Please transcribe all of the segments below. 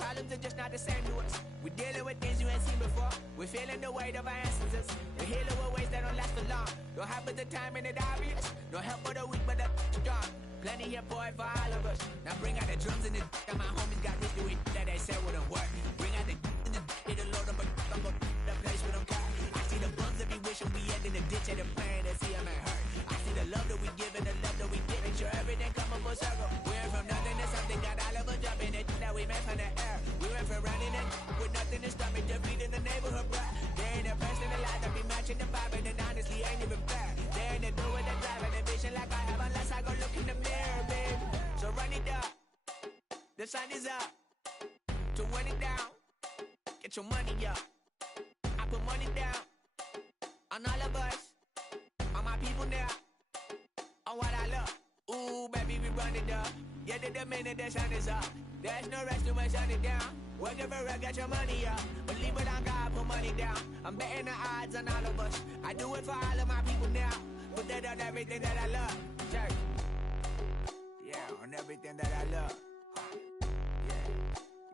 problems are just not the same to us. We're dealing with things you ain't seen before. We're feeling the weight of our ancestors. We're healing with ways that don't last for long. Don't have the time and it obvious. No help for the weak, but the strong. Plenty here, boy, for all of us. Now bring out the drums and the and my homies got rich to it that they said wouldn't work. Bring out the and the it'll load up, but I'm gonna the place with them car. I see the bums that be wishing we end in the ditch and the pain to see them ain't hurt. I see the love that we give and the love that we give. Make sure everything come up full circle. We went from nothing to something, got all of us jumping it that we made from the air. We went from running it with nothing to stop it, just beating the neighborhood, bruh. There ain't a person alive that be matching the vibe, and honestly ain't even fair. There ain't a do with the drive and the vision like I have unless I go look in the mirror, babe. So run it up, the sun is up. To run it down, get your money up. I put money down on all of us, on my people now, on what I love. Ooh, baby, we run it up. Yeah, the minute the sun is up, there's no rest to when sun it down. Working for real, get your money up. Believe it on God, put money down. I'm betting the odds on all of us. I do it for all of my people now. Put that on everything that I love. Check. Yeah, on everything that I love.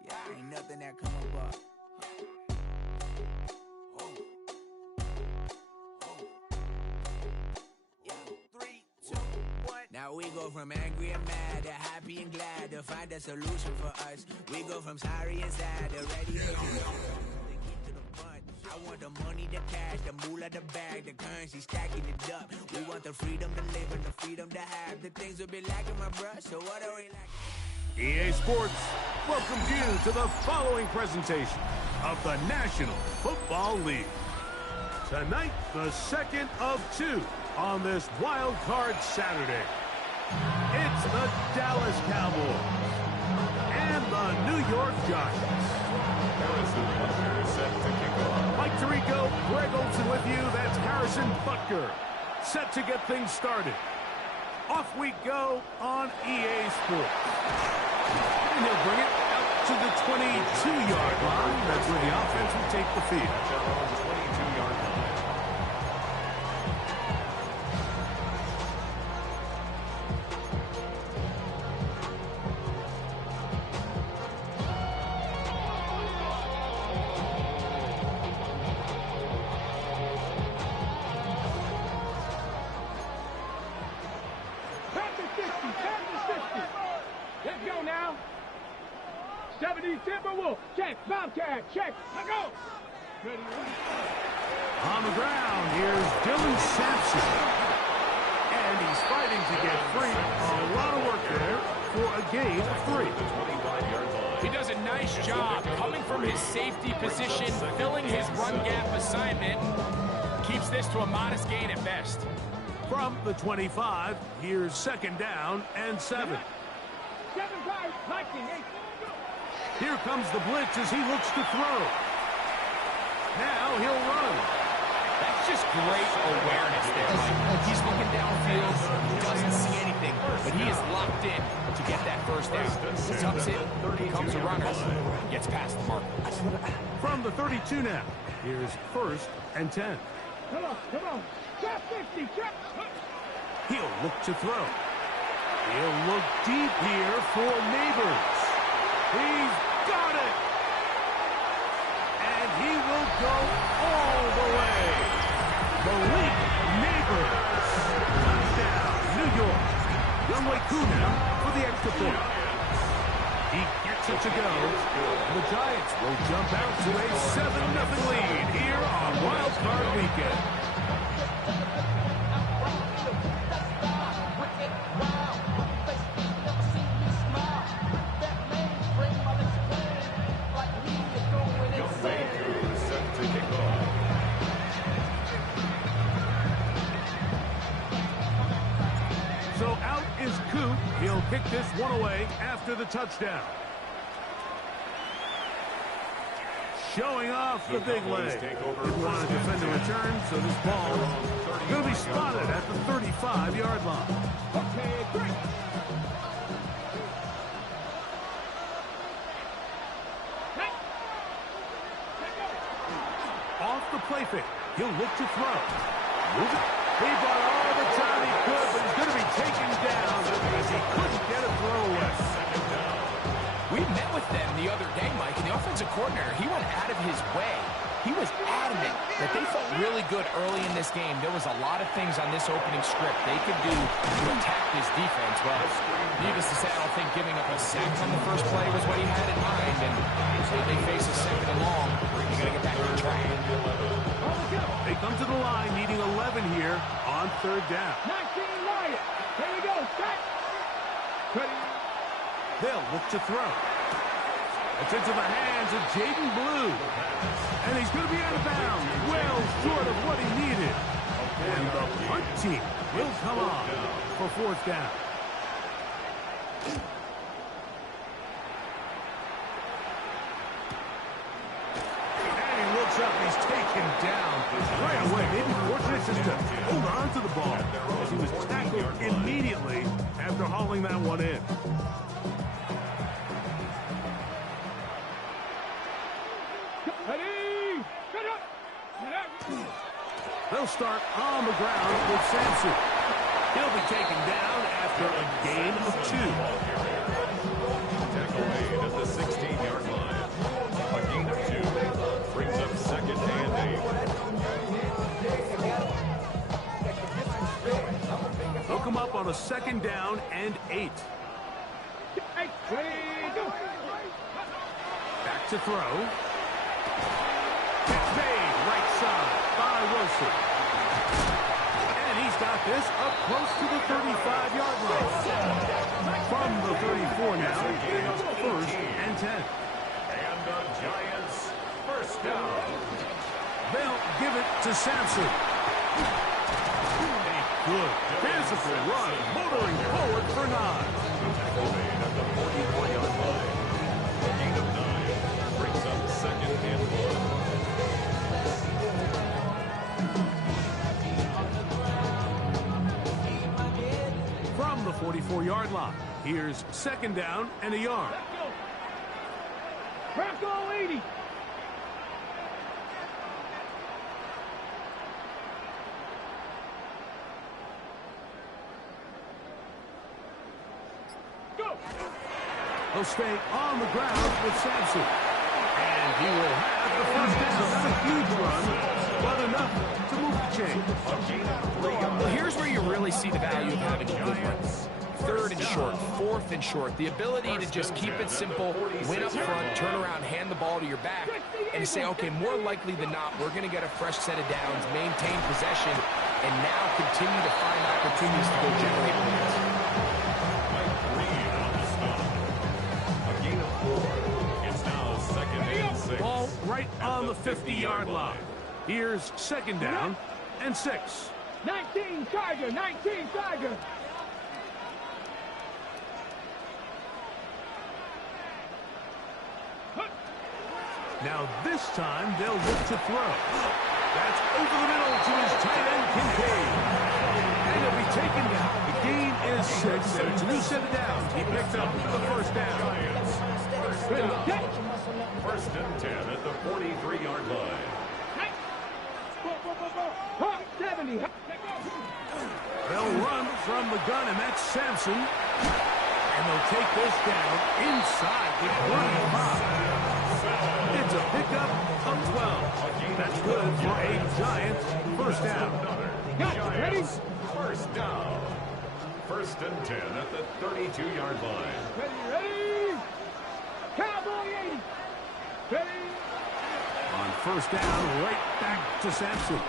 Yeah, ain't nothing that come above. Now we go from angry and mad to happy and glad to find a solution for us. We go from sorry and sad to ready to the fun. I want the money, the cash, the moolah, the bag, the currency, stacking it up. We want the freedom to live and the freedom to have. The things will be lacking, my bruh, so what are we lacking? EA Sports welcomes you to the following presentation of the National Football League. Tonight, the second of two on this Wild Card Saturday. It's the Dallas Cowboys and the New York Giants. Mike Tirico, Greg Olson with you. That's Harrison Butker. Set to get things started. Off we go on EA Sports. And he'll bring it out to the 22-yard line. That's where the offense will take the field. 22-yard line. Bobcat, check, let go! Ready, on the ground, here's Dylan Sampson. And he's fighting to get free. A lot of work there for a gain of 3. He does a nice job coming from his safety position, filling his run gap assignment. Keeps this to a modest gain at best. From the 25, here's second down and 7. 7 guys, 19, 8. Here comes the blitz as he looks to throw. Now he'll run. That's just great awareness there, Mike. He's looking downfield, he doesn't see anything, but he is locked in to get that first down. He tucks it, becomes a runner, gets past the marker. From the 32 now, here's first and 10. Come on. Check 50, check. He'll look to throw. He'll look deep here for Neighbors. He's got it! And he will go all the way. Malik Neighbors. Touchdown, New York. Youngway Kuna for the extra point. He gets it to go. The Giants will jump out to a 7-0 lead here on Wild Card Weekend. So out is Coop. He'll kick this one away after the touchdown. Showing off the big leg. Didn't want to defend the return, so this ball going to be spotted at the 35-yard line. Okay, great. Off the play fake. He'll look to throw. Move it. He brought all the time he could, but he's going to be taken down as he couldn't get a throw away. We met with them the other day, Mike, and the offensive coordinator, he went out of his way. He was adamant that they felt really good early in this game. There was a lot of things on this opening script they could do to attack this defense. Well, needless to say, I don't think giving up a sack on the first play was what he had in mind. And so they face a second and long. You got to get back on track. They come to the line needing 11 here on third down. 19 Lions. Here we go. Set. Ready. They'll look to throw. It's into the hands of Jaden Blue. And he's going to be out of bounds. Well short of what he needed. And the punt team will come on for fourth down. And he looks up. He's taken down right away. Maybe fortunate just to hold on to the ball as he was tackled immediately after hauling that one in. They'll start on the ground with Sampson. He'll be taken down after a gain of 2. Tackle made at the 16-yard line. A gain of 2 brings up second and 8. They'll come up on a second down and 8. Back to throw. Catch made right side by Wilson. And he's got this up close to the 35-yard line. From the 34 now, it's first and 10. And the Giants first down. They'll give it to Sampson. A good physical run, motoring forward for 9. Tackle made at the 44-yard line. A gain of 9 brings up second and 1. From the 44-yard line, here's second down and a yard. Bronco 80. Go. They'll stay on the ground with Sampson. And he will have the first down. Not a huge run, but enough to move the chain. Well, here's where you really see the value of having a good run. Third and short, fourth and short. The ability to just keep it simple, win up front, turn around, hand the ball to your back, and to say, okay, more likely than not, we're going to get a fresh set of downs, maintain possession, and now continue to find opportunities to go generate points. A gain of 4. It's now second and 6. Ball right on the 50-yard line. Here's second down and 6. 19 Tiger. 19 Tiger. Now this time they'll look to throw. That's over the middle to his tight end, Kincaid. And he'll be taken down. The gain is 6, and it's a new set of downs. He picked up the first down. First and 10 at the 43-yard line. 70. They'll run from the gun, and that's Sampson. And they'll take this down inside the 25. It's a pickup of 12. That's good for a Giants first down. Giants first down. First and 10 at the 32-yard line. Ready. Cowboy 80. Ready. On first down, right back to Sampson.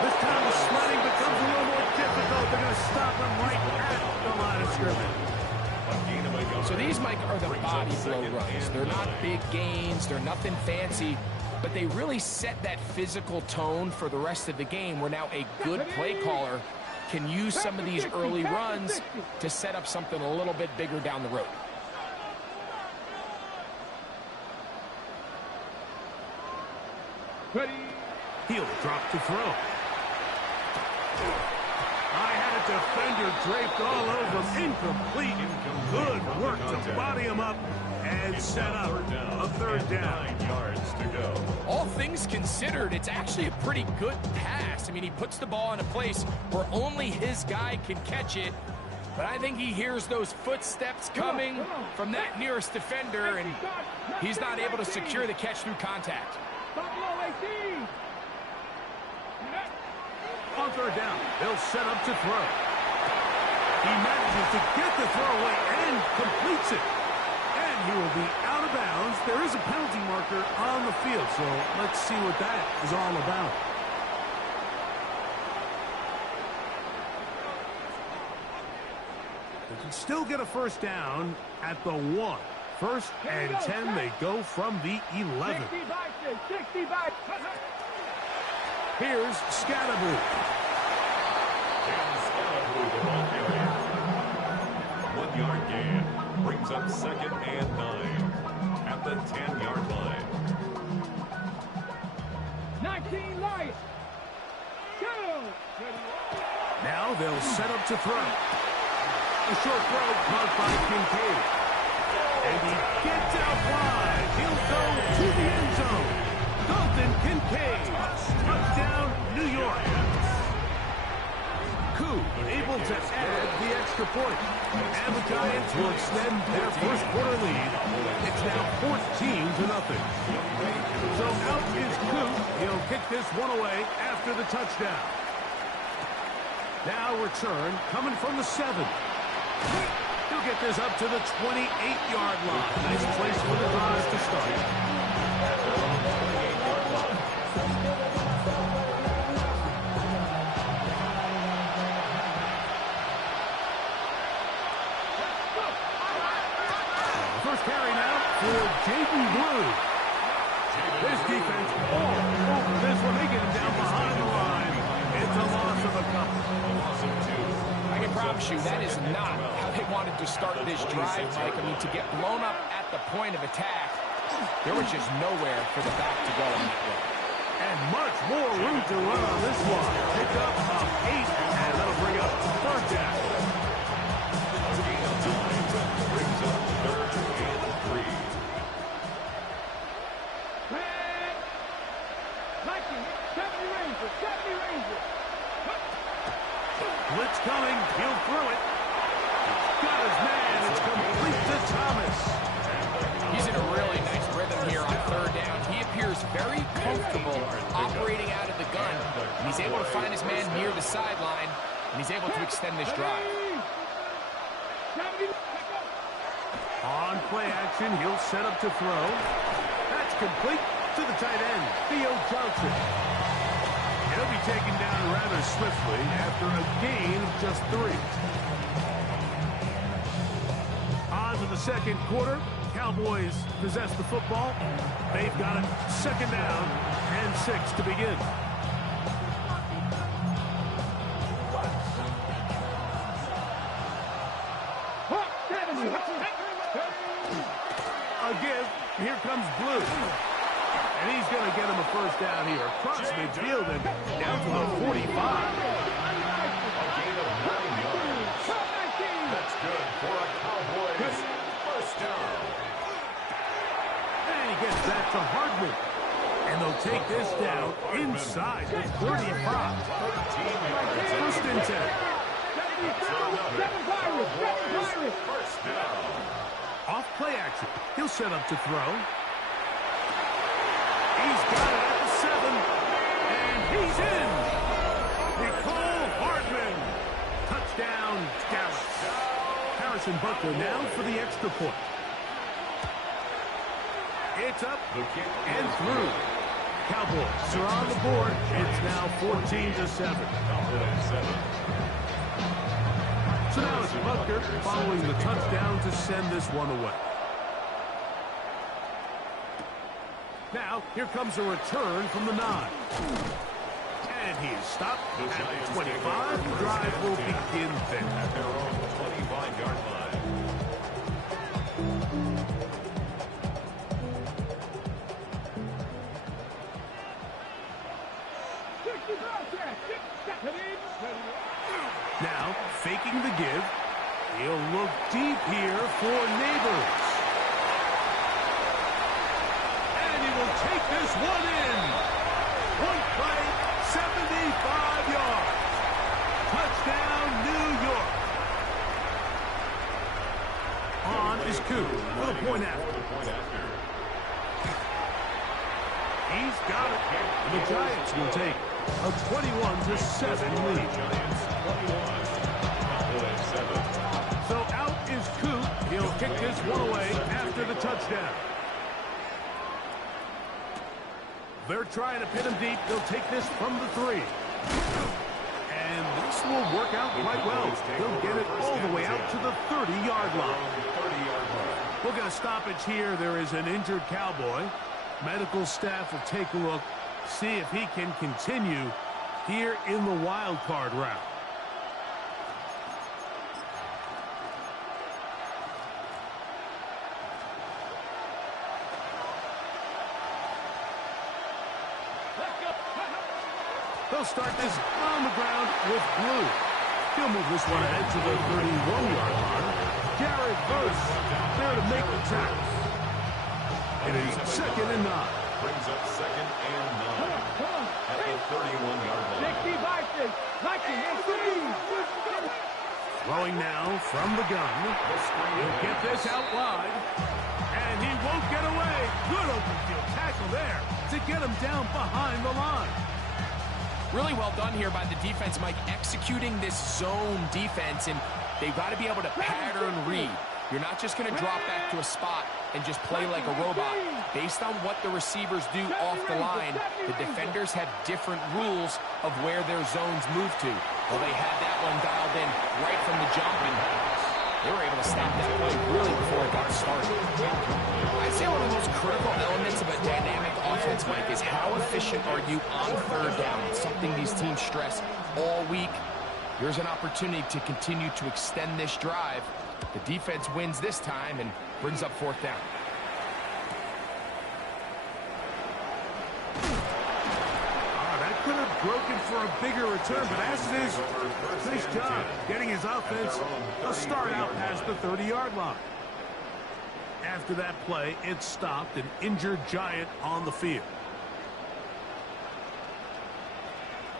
This time the sliding becomes a little more difficult. They're going to stop him right at the line of scrimmage. So these, Mike, are the body blow runs. They're not big gains. They're nothing fancy. But they really set that physical tone for the rest of the game where now a good play caller can use some of these early runs to set up something a little bit bigger down the road. Ready. He'll drop to throw. I had a defender draped all over him. Incomplete. Good work to body him up and set up a third down. 9 yards to go. All things considered, it's actually a pretty good pass. I mean, he puts the ball in a place where only his guy can catch it. But I think he hears those footsteps coming from that nearest defender, and he's not able to secure the catch through contact. On third down, they'll set up to throw. He manages to get the throw away and completes it. And he will be out of bounds. There is a penalty marker on the field, so let's see what that is all about. They can still get a first down at the 1. First and 10, they go from the 11. Here's Scatterboo. One-yard gain brings up second and 9 at the 10-yard line. 19 Lions. Go! Now they'll set up to throw. A short throw caught by Kincaid. And he gets out wide. He'll go to the end zone. Dalton Kincaid. Touchdown, New York. Koo able to add the extra point. And the Giants will extend their first quarter lead. It's now 14-0. So out is Koo. He'll kick this one away after the touchdown. Now return coming from the 7. He'll get this up to the 28-yard line. Nice place for the drive to start. First carry now for Jaden Blue. This defense all over this one. They get him down behind the line. It's a loss of a couple. I can promise you that is not how they wanted to start this drive, Mike. I mean, to get blown up at the point of attack, there was just nowhere for the back to go in that way. And much more room to run on this one. Pick up 8, and that'll bring up third down. Brings up third and 3. Blitz coming. He'll throw it. He's got his man. It's complete to Thomas. He's in a really nice rhythm here on third down. He appears very comfortable operating out of the gun. And he's able to find his man near the sideline, and he's able to extend this drive. On play action, he'll set up to throw. That's complete to the tight end, Theo Johnson. He'll be taken down rather swiftly after a gain of just 3. On to the second quarter. Cowboys possess the football. They've got it second down and 6 to begin. A give. Here comes Blue. And he's going to get him a first down here. Across midfield and down to the 45. A gain of 9 yards. That's good for a Cowboys first down. And he gets that to Hardman. And they'll take this down inside the 35. First and 10. First down. Off play action. He'll set up to throw. He's got it at the 7. And he's in. Nicole Hardman. Touchdown, Dallas. Harrison Butker now for the extra point. It's up and through. Cowboys are on the board. It's now 14-7. So now it's Butker following the touchdown to send this one away. Now, here comes a return from the 9. And he's stopped at the 25. The drive will begin then. At their own 25-yard line. Now, faking the give. He'll look deep here for Neighbors. And he will take this one in. One play, 75 yards. Touchdown, New York. point after. He's got it. The Giants will take a 21-7 lead. So out is Coop. He'll kick this one away after the touchdown. They're trying to pin him deep. They'll take this from the 3. And this will work out quite well. They'll get it all the way out to the 30-yard line. We'll get a stoppage here. There is an injured Cowboy. Medical staff will take a look, see if he can continue here in the wild card round. They'll start this on the ground with Blue. He'll move this one ahead to the 31-yard line. Jared Verse there to make the tackle. It is 2nd and 9. Brings up 2nd and 9 at the 31-yard line. Throwing now from the gun. He'll get this out wide. And he won't get away. Good open field tackle there to get him down behind the line. Really well done here by the defense, Mike, executing this zone defense, and they've got to be able to pattern read. You're not just going to drop back to a spot and just play like a robot. Based on what the receivers do off the line, the defenders have different rules of where their zones move to. Well, they had that one dialed in right from the jump, and they were able to stop that play really before it got started. I'd say one of the most critical elements of a dynamic offense, Mike, is how efficient are you on 3rd down? It's something these teams stress all week. Here's an opportunity to continue to extend this drive. The defense wins this time and brings up 4th down. That could have broken for a bigger return, but as it is, nice job getting his offense a start out past the 30-yard line. After that play, it stopped an injured Giant on the field.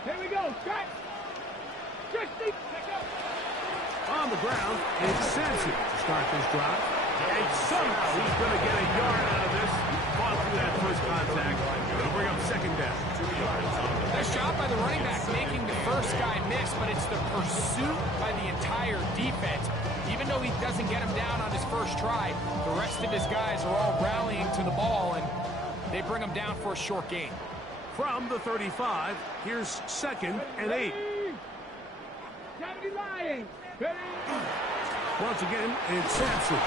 Here we go, Scott. On the ground, it's Sampson to start this drive. And somehow he's going to get a yard out of this. Fought through that first contact. It'll bring up 2nd down. Nice job by the running back making the first guy miss, but it's the pursuit by the entire defense. Even though he doesn't get him down on his first try, the rest of his guys are all rallying to the ball, and they bring him down for a short gain. From the 35, here's 2nd and 8. Once again, it's Sampson.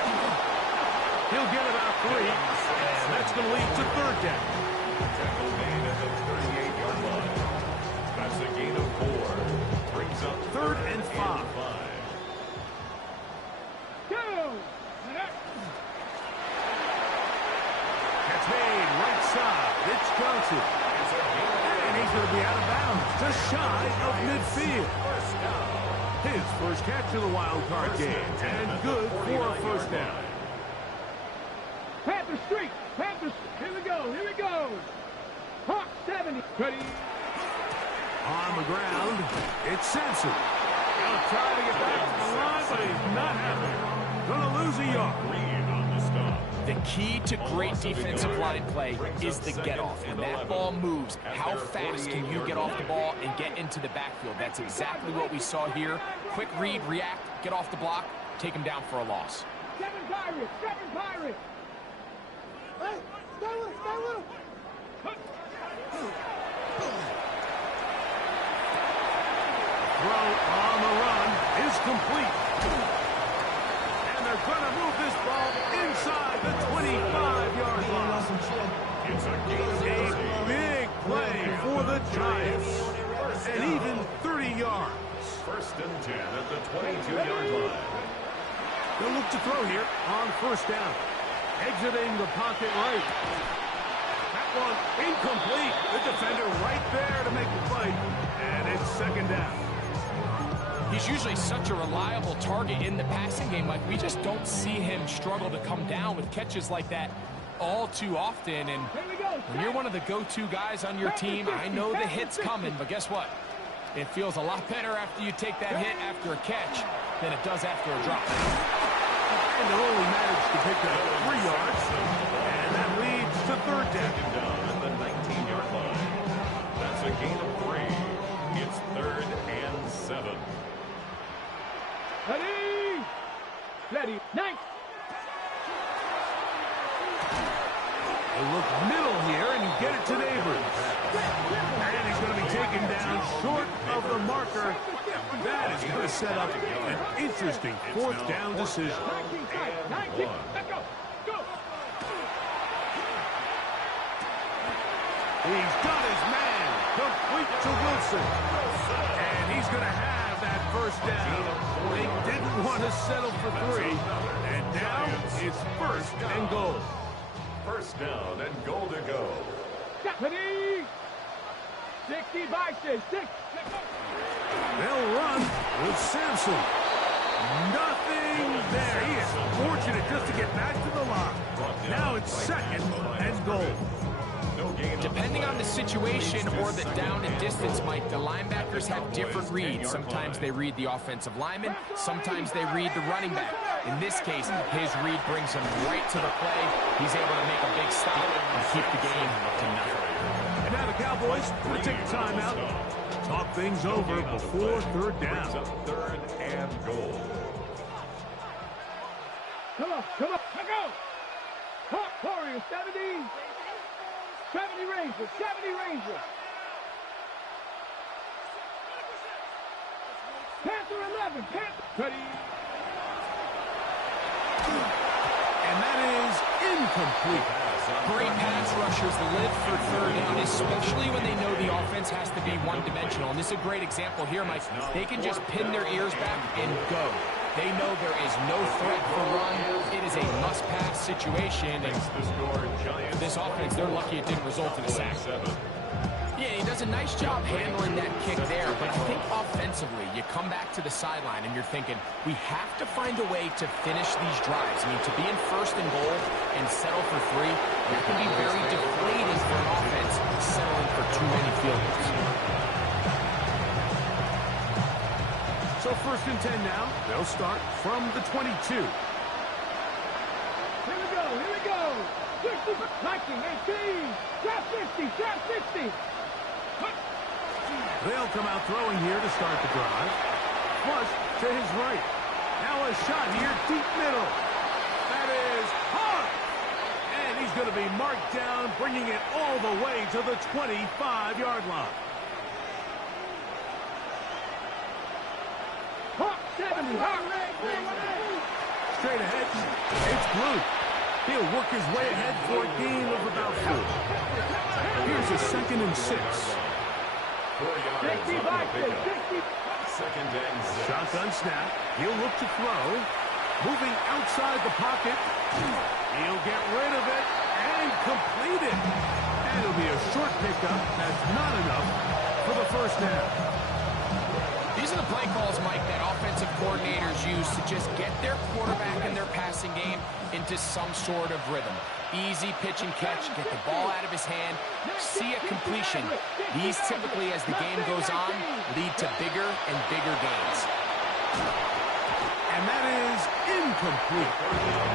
He'll get about 3, and that's going to lead to 3rd down. Tackle made at the 38-yard line. That's a gain of 4. Brings up 3rd and 5. Catch made right side. It's Johnson. And he's going to be out of bounds, just shy of midfield. His first catch of the wild card game, and good for a 1st down. Panther Street, Panthers, here we go. Hawk 70, ready. On the ground, it's Sampson. He'll try to get back to the line, but he's not happening. Gonna lose a yard. Reed on the stop. The key to great defensive line play is the get-off. When that ball moves, how fast can you get off the ball and get into the backfield? That's exactly what we saw here. Quick read, react, get off the block, take him down for a loss. 7 Pirates. Hey, stay with him. Throw on the run is complete. And they're going to move this ball inside the 25-yard line. It's a gain of A big play for the Giants. And even 30 yards. 1st and 10 at the 22-yard line. They'll look to throw here on 1st down. Exiting the pocket right. That one incomplete. The defender right there to make the play. And it's 2nd down. He's usually such a reliable target in the passing game. Like, we just don't see him struggle to come down with catches like that all too often. And when you're one of the go-to guys on your team, I know the hit's coming, but guess what? It feels a lot better after you take that hit after a catch than it does after a drop. And they'll only manage to pick up 3 yards. And that leads to third down. Second down at the 19-yard line. That's a gain of 3. It's 3rd and 7. Ready? Ready. Nice. They look middle here and get it to Neighbors. And he's going to be taken down short of the marker. That is going to set up an interesting 4th down decision. 19. Let's go. Go. He's got his man. Complete to Wilson. And he's going to have that first down. They didn't want to settle for 3. And now it's 1st and goal. First down and goal to go. Ready? 60 boxes. 6. Let's go. They'll run with Sampson. Nothing there. He is fortunate just to get back to the line. Now it's 2nd and goal. Depending on the situation or the down and distance, Mike, the linebackers have different reads. Sometimes they read the offensive lineman. Sometimes they read the running back. In this case, his read brings him right to the play. He's able to make a big stop and keep the game to nothing. And now the Cowboys will take a timeout. Talk things over before third down. 3rd and goal. Come on. Let's go. Hawk Warriors, 70. 70 Rangers. 70 Rangers. Panther 11. Panther. Ready. And that is incomplete. Great pass rushers live for third down, especially when they know the offense has to be one-dimensional. And this is a great example here, Mike. They can just pin their ears back and go. They know there is no threat for run. It is a must-pass situation. And this offense, they're lucky it didn't result in a sack. Yeah, he does a nice job handling that kick there, but I think offensively, you come back to the sideline and you're thinking, we have to find a way to finish these drives. I mean, to be in 1st and goal and settle for 3, that can be very deflating for an offense settling for too many field goals. So 1st and 10 now. They'll start from the 22. Here we go. 60. 19, 18. Trap 50. Trap 60. They'll come out throwing here to start the drive. Flush to his right. Now a shot here, deep middle. That is hard. And he's going to be marked down, bringing it all the way to the 25-yard line. Hawk 70. Straight ahead, it's Blue. He'll work his way ahead for a gain of about 4. Here's a 2nd and 6. 4 yards 60 on the pickup. 60. 2nd and 6. Shotgun snap. He'll look to throw. Moving outside the pocket. He'll get rid of it and complete it. And it'll be a short pickup. That's not enough for the first down. These are the play calls, Mike, that offensive coordinators use to just get their quarterback and their passing game into some sort of rhythm. Easy pitch and catch, get the ball out of his hand, see a completion. These typically, as the game goes on, lead to bigger and bigger gains. And that is incomplete.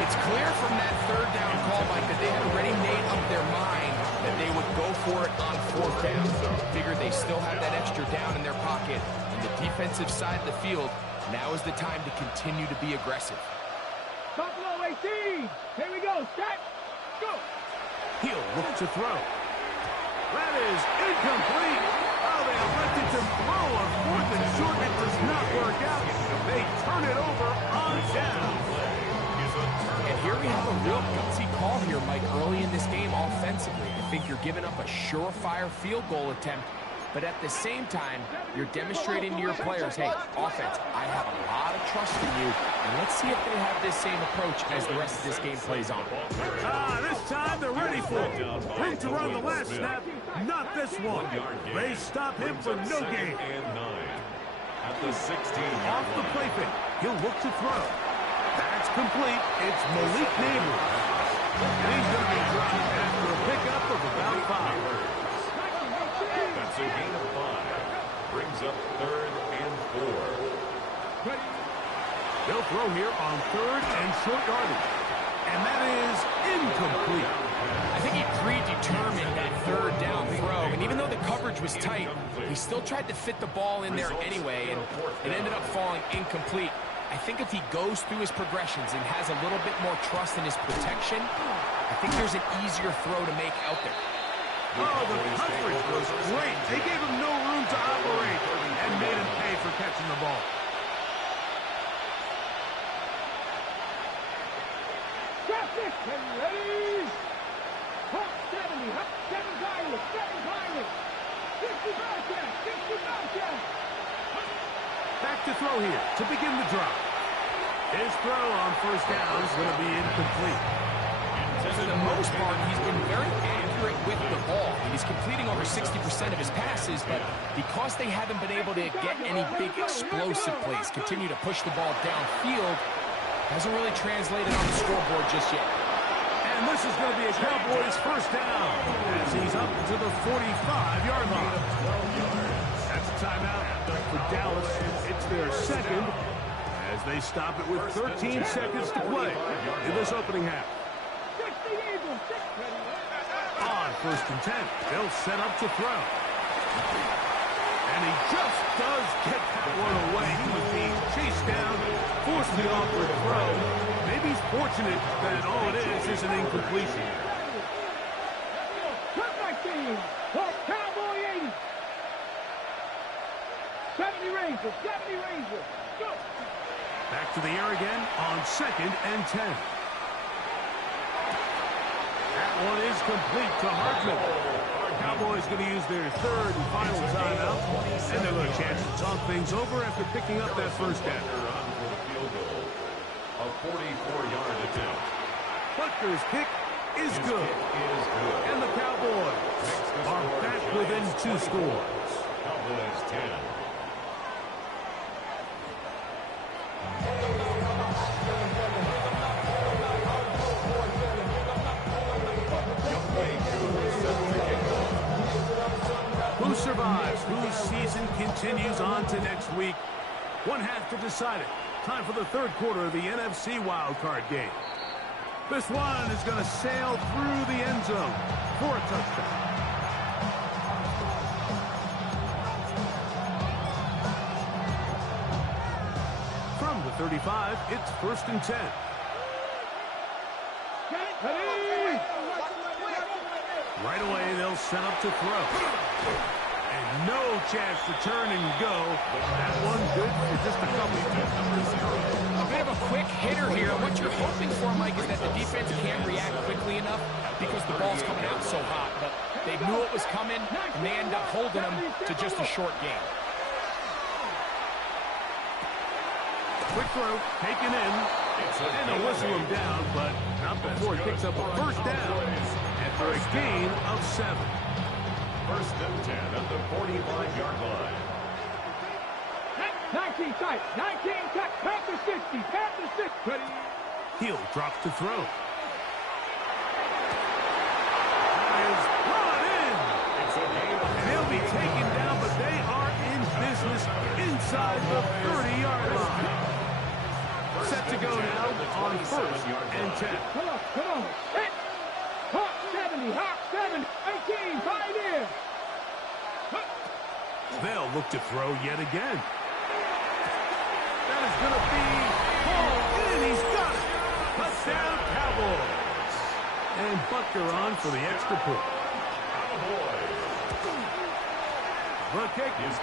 It's clear from that 3rd down call, Mike, that they had already made up their mind that they would go for it on 4th down. Figured they still have that extra down in their pocket. On the defensive side of the field, now is the time to continue to be aggressive. Buffalo 18. Here we go. Set. Go. He'll look to throw. That is incomplete. Oh, they elected to throw on 4th and short. It does not work out. They turn it over on down. And here we have a real gutsy call here, Mike, early in this game offensively. I think you're giving up a surefire field goal attempt, but at the same time, you're demonstrating to your players, hey, offense, I have a lot of trust in you, and let's see if they have this same approach as the rest of this game plays on. This time they're ready for it. Room to run the last snap, not this one. They stop him for no gain. And 9 at the 16. Off the play fake, he'll look to throw. That's complete. It's Malik Neighbors. And he's going to be dropped after a pickup of about 5. That's a gain of 5. Brings up 3rd and 4. They'll throw here on 3rd and short yardage. And that is incomplete. I think he predetermined that 3rd down throw, and even though the coverage was tight, he still tried to fit the ball in there anyway, and it ended up falling incomplete. I think if he goes through his progressions and has a little bit more trust in his protection, I think there's an easier throw to make out there. Oh, the coverage was great. They gave him no room to operate and made him pay for catching the ball. Traffic, ready? Hawk 70, Hawk 7 Pilot, 7 Pilot. 60 Bobcat, 60 Bobcat. Back to throw here to begin the drive. His throw on 1st down is going to be incomplete. For the most part, he's been very accurate with the ball. He's completing over 60% of his passes, but because they haven't been able to get any big explosive plays, continue to push the ball downfield, hasn't really translated on the scoreboard just yet. And this is going to be a Cowboys 1st down as he's up to the 45-yard line. That's a timeout for Dallas. It's their 2nd as they stop it with 13 seconds to play in this opening half. On 1st and 10, they'll set up to throw. And he just does get that one away. He was being chased down, forced the awkward throw. Maybe he's fortunate that all it is an incompletion. Comeback team for Cowboy 80. 70 Rangers, 70 Rangers. Go. Back to the air again on 2nd and 10. That one is complete to Hartman. Cowboys going to use their 3rd and final timeout, and they'll have a chance to talk things over after picking up that 1st down. A 44-yard attempt. Butker's kick is good. And the Cowboys are back within 2 scores. Cowboys 10. Who survives? Whose season continues on to next week? One half to decide it. Time for the 3rd quarter of the NFC wildcard game. This one is going to sail through the end zone for a touchdown. From the 35, it's 1st and 10. Right away, they'll set up to throw. And no chance to turn and go. That one good for just a couple. A bit of a quick hitter here. What you're hoping for, Mike, is that the defense can't react quickly enough because the ball's coming out so hot. But they knew it was coming, and they end up holding them to just a short game. Quick throw, taken in, and they'll whistle him down, but not before he picks up a 1st down after a gain of 7. 1st and 10 at the 45-yard line. 19 tight, 19 tight, Panther 60, Panther 6. Ready? Hill drops to throw. That is brought in. And he'll be taken down, but they are in business inside the 30-yard line. Set to go now on 1st and 10. Come on. Hit. Hawk 70, Hawk 7, 18, 5 in. They'll look to throw yet again. That is going to be hauled in. He's got it. Touchdown, Cowboys. And Butker on for the extra point. The kick is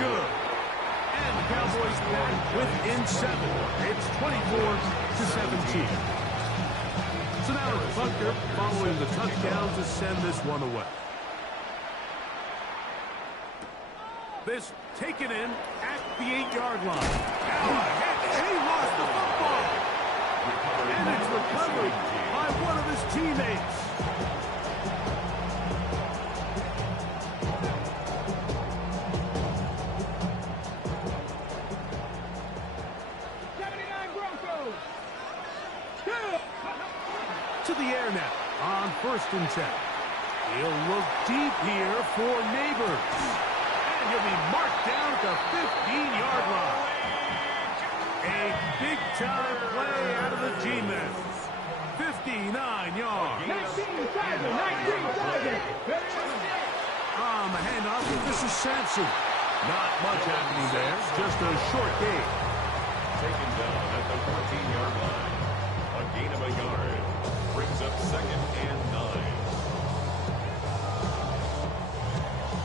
good. And the Cowboys back within 7. It's 24-17. So now it's Butker following the touchdown to send this one away. This taken in at the 8-yard line. And he lost the football. And it's recovered by one of his teammates. To the air now on 1st and 10. He'll look deep here for Neighbors. And he'll be marked down at the 15-yard line. A big-time play out of the G-men. 59 yards. 19 seconds. On the handoff, this is Sampson. Not much happening there. Just a short game. Taken down at the 14-yard line. A gain of a yard. Brings up 2nd and 9.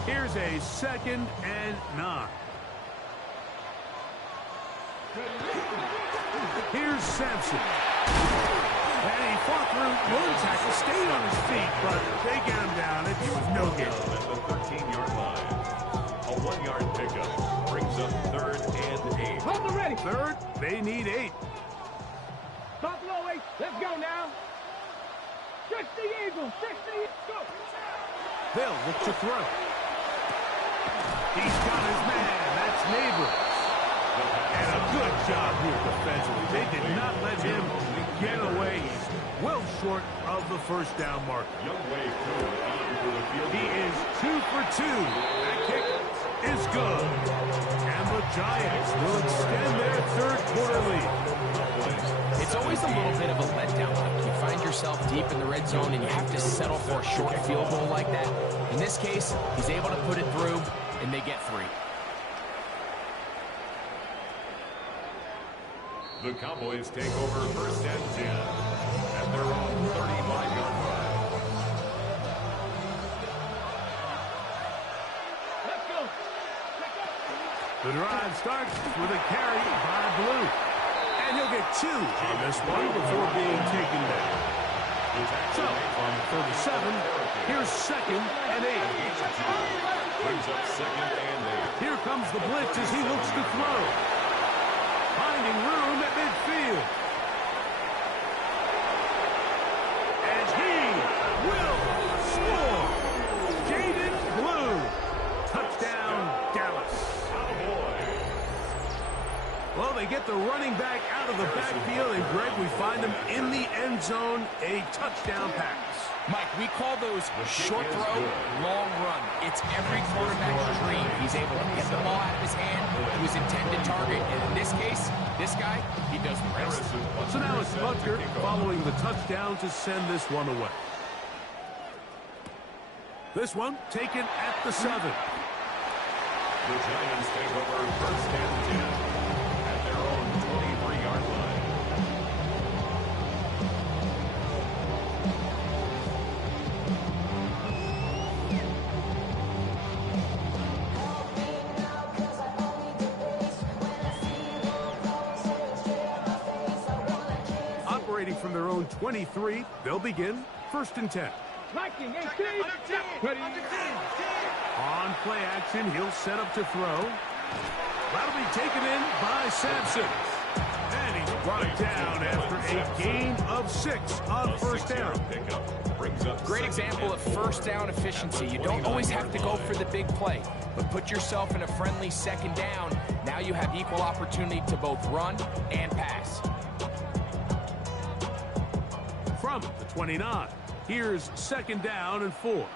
Here's a 2nd and 9. Here's Sampson. And he fought through one tackle, stayed on his feet, but they get him down. It was no gain. At the 13-yard line. A 1-yard pickup. Brings up 3rd and 8. Hold them ready. 3rd, they need 8. Stop low, 8. Let's go now. 60 Eagles. 60. Go. They'll look to throw. He's got his man. That's Neighbors. And a good job here defensively. They did not let him get away. He's well short of the first down marker. He is 2 for 2. That kick is good. And the Giants will extend their third quarter lead. It's always a little bit of a letdown. You find yourself deep in the red zone and you have to settle for a short field goal like that. In this case, he's able to put it through, and they get 3. The Cowboys take over 1st and 10 at their own 35-yard line. Let's go. The drive starts with a carry by Blue. And he'll get 2 on this one before being taken down. So, from 37, here's 2nd and 8. Brings up 2nd and 8. Here comes the blitz as he looks to throw. Finding room at midfield. And he will score. Jaden Blue. Touchdown, Dallas. Well, they get the running back out of the backfield, and Greg, we find him in the end zone, a touchdown pass. Mike, we call those short throw, long run. It's every quarterback's dream. He's able to get the ball out of his hand to his intended target. And in this case, this guy, he does the rest. So now it's Butker following the touchdown to send this one away. This one taken at the 7. The Giants take over 1st and 10 at their own 23-yard line. Operating from their own 23, they'll begin 1st and 10. Viking, 18. Ready. On play action, he'll set up to throw. That'll be taken in by Sampson. And he's brought down after a gain of 6 on 1st down. Great example of 1st down efficiency. You don't always have to go for the big play, but put yourself in a friendly 2nd down. Now you have equal opportunity to both run and pass. From the 29, here's 2nd down and 4.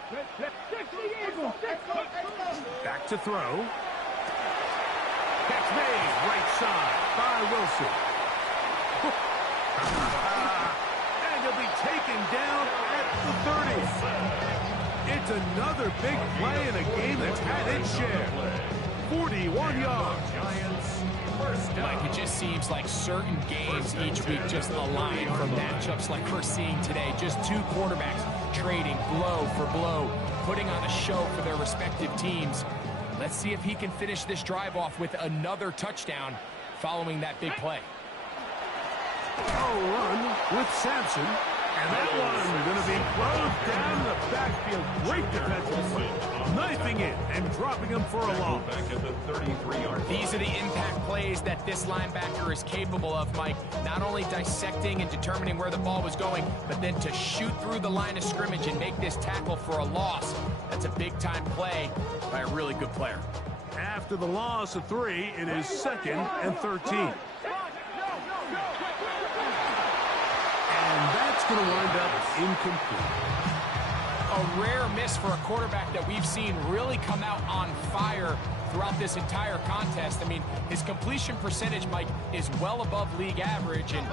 Back to throw. Catch made, right side by Wilson. And he'll be taken down at the 30. It's another big play in a game that's had its share. 41 yards. Mike, it just seems like certain games each week just align from matchups like we're seeing today. Just 2 quarterbacks trading blow for blow, putting on a show for their respective teams. Let's see if he can finish this drive off with another touchdown following that big play. Oh, run with Sampson. And that one going to be closed down in the backfield. Great defensive play. Knifing it and dropping him for a loss. Back at the 33-yard. These are the impact plays that this linebacker is capable of, Mike. Not only dissecting and determining where the ball was going, but then to shoot through the line of scrimmage and make this tackle for a loss. That's a big-time play by a really good player. After the loss of 3, it is 2nd and 13. And that's going to wind up incomplete. A rare miss for a quarterback that we've seen really come out on fire throughout this entire contest. I mean, his completion percentage, Mike, is well above league average, and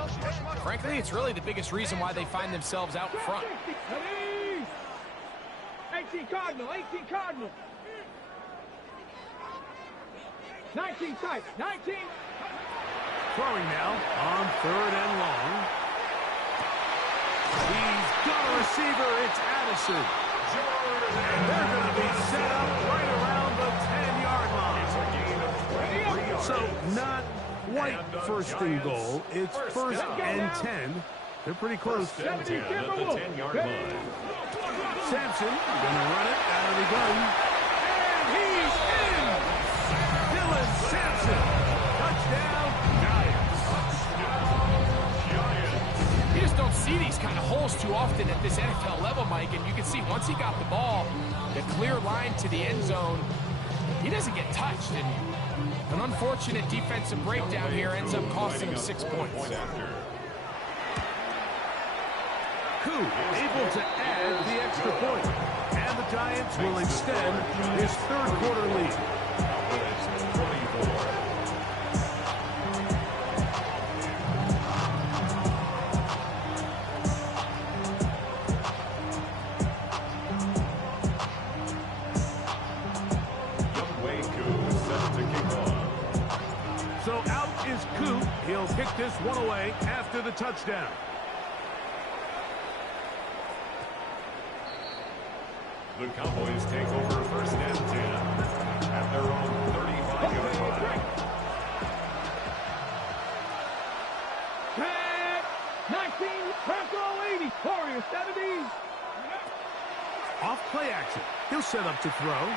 frankly, it's really the biggest reason why they find themselves out in front. 18 Cardinal, 18 Cardinal. 19 tight, 19. Throwing now on 3rd and long. He's got a receiver. It's Addison. And they're going to be set up right around the 10-yard line. So not quite first and goal. It's 1st and 10. They're pretty close. 17 at the 10-yard line. Sampson going to run it out of the gun. And he's in! Dylan Sampson. Touchdown, Giants. You just don't see these kind of holes too often at this NFL level, Mike, and you can see once he got the ball, the clear line to the end zone, he doesn't get touched, and an unfortunate defensive breakdown here ends up costing him 6 points. Koo able to add the extra point. And the Giants will extend his 3rd quarter lead. So out is Koo. He'll kick this one away after the touchdown. The Cowboys take over 1st and 10 at their own 35-yard line. 19, Franco 80, Warriors 70. Off play action. He'll set up to throw.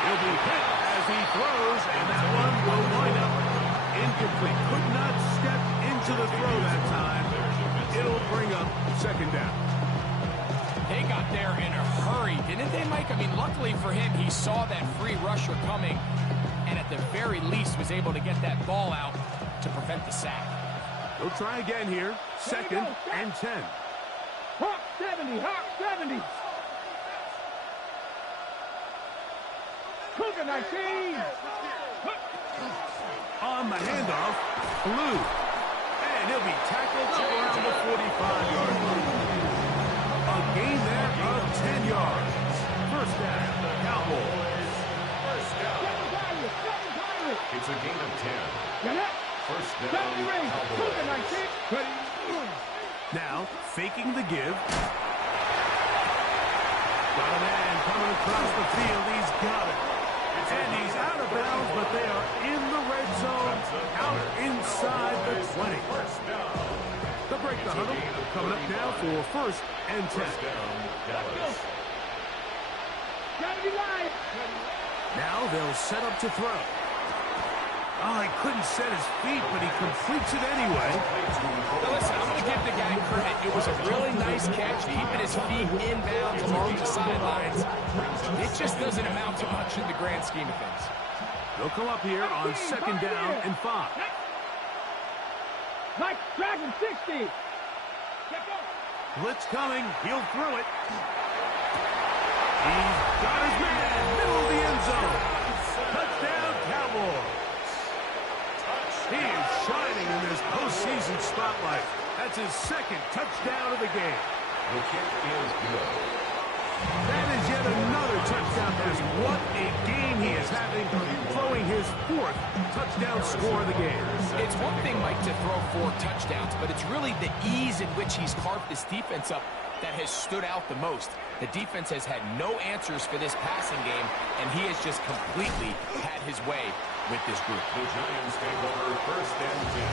He'll be hit as he throws, and that one will wind up incomplete. Could not step into the throw that time. It'll bring up 2nd down. They got there in a hurry, didn't they, Mike? I mean, luckily for him, he saw that free rusher coming, and at the very least was able to get that ball out to prevent the sack. He'll try again here. 2nd and 10. Hawk 70, Hawk 70. Cougar 19. On the handoff, Blue. And he'll be tackled around the 45-yard line. A gain there of 10 yards. 1st down, Cowboys. It's a gain of 10. 1st down, 70 range, Cougar 19. Now, faking the give. Got a man coming across the field. He's got it. And he's out of bounds, but they are in the red zone, out inside the 20. They'll break the huddle. Coming up now for 1st and 10. Now they'll set up to throw. Oh, he couldn't set his feet, but he completes it anyway. Now listen, I'm going to give the guy credit. It was a really nice catch, keeping his feet inbounds along the sidelines. It just doesn't amount to much in the grand scheme of things. They'll come up here on 2nd down and 5. Mike, Dragon 60. Blitz coming. He'll throw it. He's got his man. Middle of the end zone. Touchdown, Cowboys. He is shining in this postseason spotlight. That's his 2nd touchdown of the game. The kick is good. That is yet another touchdown pass. What a game he is having, throwing his 4th touchdown score of the game. It's one thing, Mike, to throw 4 touchdowns, but it's really the ease in which he's carved this defense up that has stood out the most. The defense has had no answers for this passing game, and he has just completely had his way with this group. The Giants take over 1st and 10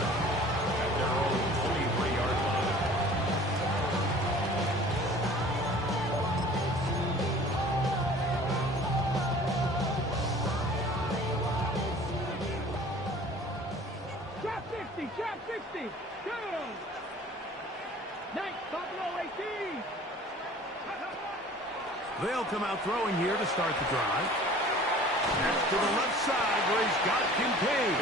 at their own 23-yard line. Trap 60, trap 60. Down. Nice, Buffalo 18. They'll come out throwing here to start the drive. That's to the left side where he's got Kincaid.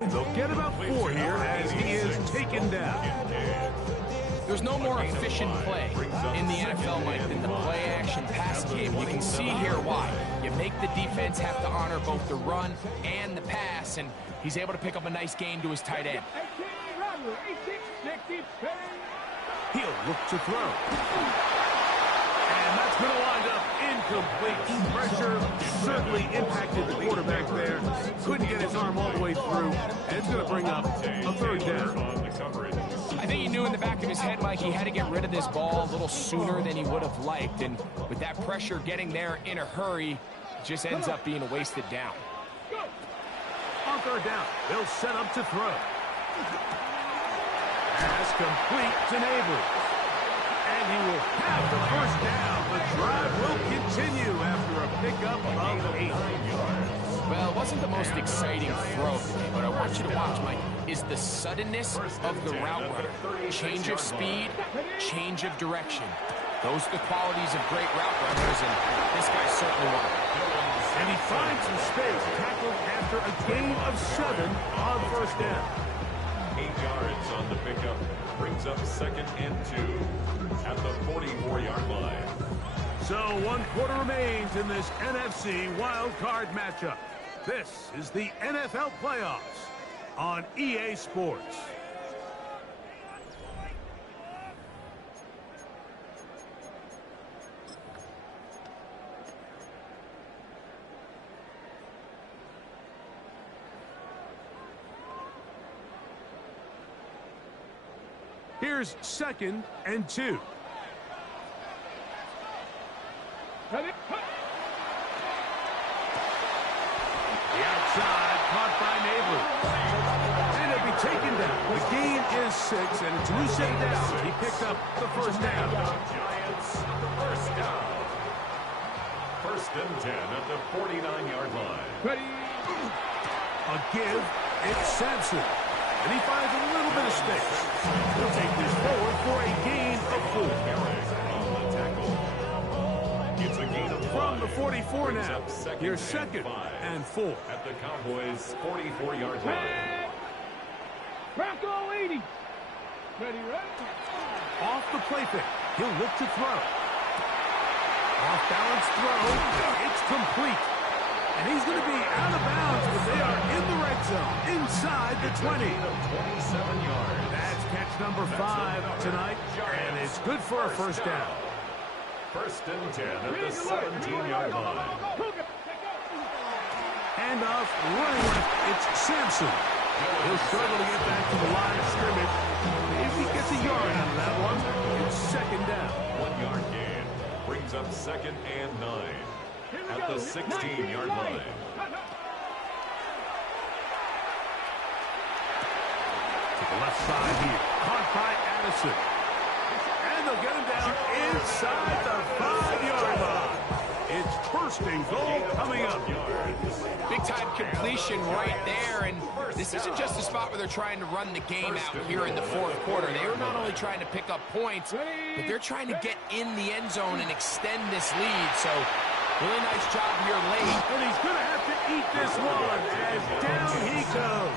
They'll get about 4 here as he is taken down. There's no more efficient play in the NFL, Mike, than the play-action passing game. You can see here why. You make the defense have to honor both the run and the pass, and he's able to pick up a nice gain to his tight end. He'll look to throw. And that's going to wind up incomplete. Pressure certainly impacted the quarterback there. Couldn't get his arm all the way through. And it's going to bring up a third down. I think he knew in the back of his head, Mike, he had to get rid of this ball a little sooner than he would have liked. And with that pressure getting there in a hurry, it just ends up being a wasted down. On third down, they'll set up to throw. Pass complete to Neighbors. And he will have the first down. The drive will continue after a pickup of 8 yards. Well, it wasn't the most exciting throw today, but I want you to watch, Mike, is the suddenness of the route runner. Change of speed, change of direction. Those are the qualities of great route runners, and this guy certainly one. And he finds some space, tackled after a gain of 7 on first down. 8 yards on the pickup. Brings up 2nd and 2 at the 44-yard line. So 1 quarter remains in this NFC wild card matchup. This is the NFL playoffs on EA Sports. Here's 2nd and 2. The outside, caught by Neighbors. And it'll be taken down. The gain is 6, and it's a new set of downs. He picked up the first down. Giants, first down. 1st and 10 at the 49-yard line. Ready. A give, it's Sampson. And he finds a little bit of space. He'll take this forward for a gain of 4. On the tackle. It's a gain of 5. From the 44 now. Here's 2nd and 4. At the Cowboys' 44-yard line. Bronco 80. Ready, Off the play pick. He'll look to throw. Off balance throw. It's complete. And he's going to be out of bounds, but they are in the red zone, inside the 20. 27 yards. That's catch number 5 tonight, and it's good for a first down. 1st and 10 at the 17-yard line. Handoff, running left, it's Sampson. He'll struggle to get back to the line of scrimmage. If he gets a yard out of that one, it's 2nd down. 1-yard gain. Brings up 2nd and 9. At the 16-yard line. To the left side here. Caught by Addison. And they'll get him down inside the 5-yard line. It's 1st and goal coming up. Big-time completion right there, and this isn't just a spot where they're trying to run the game out here in the 4th quarter. They are not only trying to pick up points, but they're trying to get in the end zone and extend this lead. So really nice job here late. And he's going to have to eat this one as down he goes.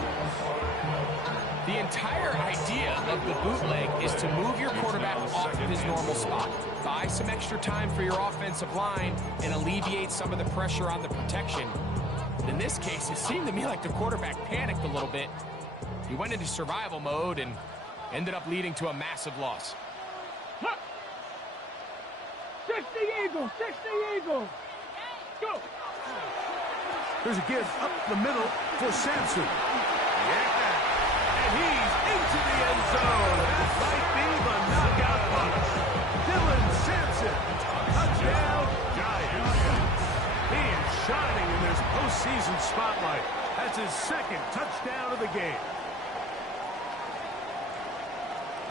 The entire idea of the bootleg is to move your quarterback off of his normal spot. Buy some extra time for your offensive line and alleviate some of the pressure on the protection. But in this case, it seemed to me like the quarterback panicked a little bit. He went into survival mode and ended up leading to a massive loss. 60 Eagles, 60 Eagles. Go. There's a give up the middle for Sampson. Yeah. And he's into the end zone. That might be the knockout punch. Dylan Sampson. Touchdown, Giants. He is shining in this postseason spotlight. That's his 2nd touchdown of the game.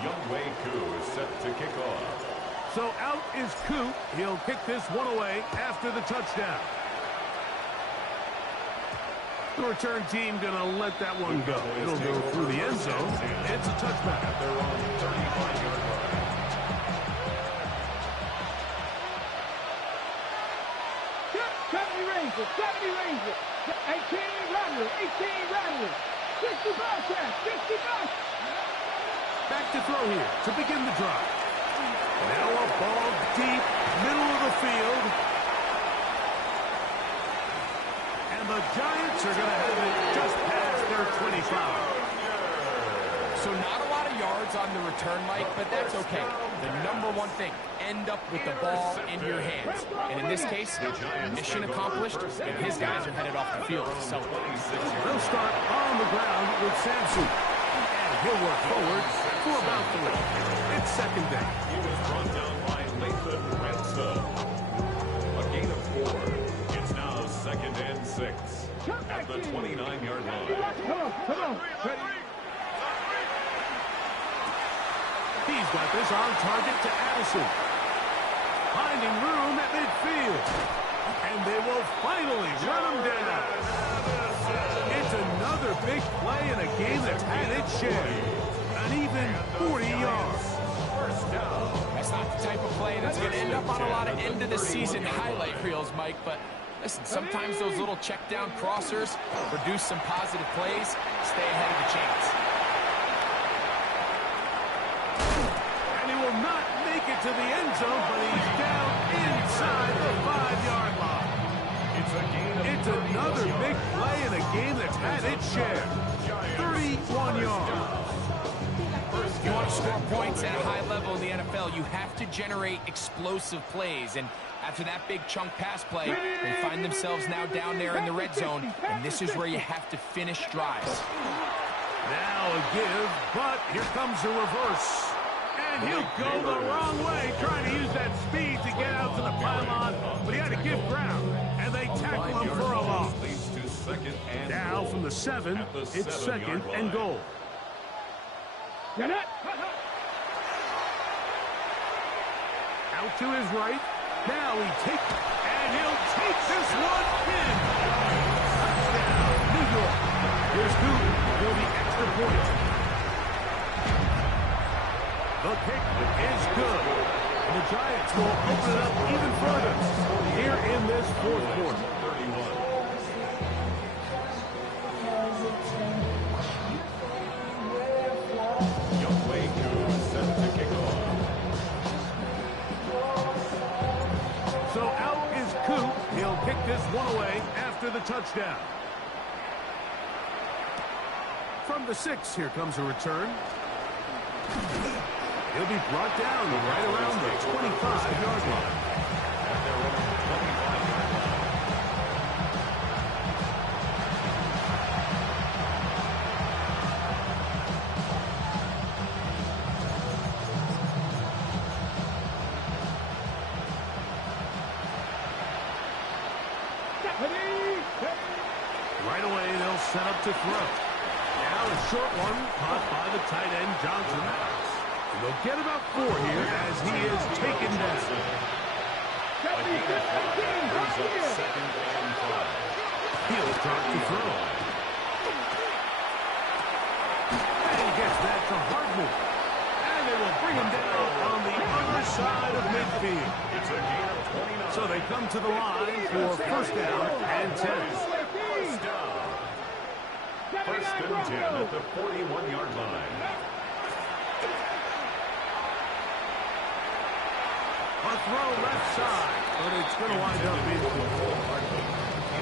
Youngwei Koo is set to kick off. So out is Koo. He'll kick this one away after the touchdown. The return team going to let that one go. It'll go through the end zone. It's a touchback. At their own 35-yard line. Rangers, 70 Rangers. 18 Rattler, 18 Rattler. Back to throw here to begin the drive. Now a ball deep, middle of the field. And the Giants are going to have it just past their 25. So not a lot of yards on the return, Mike, but that's okay. The number one thing, end up with the ball in your hands. And in this case, mission accomplished, and his guys are headed off the field to celebrate. They'll start on the ground with Samson. And he'll work forward for about 3. It's second down. He was brought down by Nathan Ransom. A gain of 4. It's now second and 6 at the 29-yard line. Come on. Ready? He's got this on target to Addison. Finding room at midfield. And they will finally run him down. It's another big play in a game that's had its share. An even 40 yards. That's not the type of play that's going to end up on a lot of end-of-the-season highlight reels, Mike, but listen, sometimes those little check-down crossers produce some positive plays, stay ahead of the chains. Will not make it to the end zone, but he's down inside the 5-yard line. It's another big play in a game that's had its share. 31 yards. You want to score points at a high level in the NFL, you have to generate explosive plays. And after that big chunk pass play, they find themselves now down there in the red zone, and this is where you have to finish drives. Now a give, but here comes a reverse. And he'll go the wrong way, trying to use that speed to get out to the pylon, but he had to give ground, and they tackle him for a loss. Now from the 7, it's second and goal. Out to his right. Now he'll take this one in. Touchdown, New York. Here's Cooper for the extra point. The kick is good. And the Giants will open it up even further here in this fourth quarter. So out is Coop. He'll kick this one away after the touchdown. From the 6, here comes a return. He'll be brought down right around the 25-yard line. Right away, they'll set up to throw. Now a short one caught by the tight end, Johnson. They'll get about 4 here as he is taken down. He'll drop to throw. And he gets that to Hardman. And they will bring him down on the other side of midfield. So they come to the line for first down and 10. First and 10 at the 41-yard line. A throw left side, but it's going to wind up being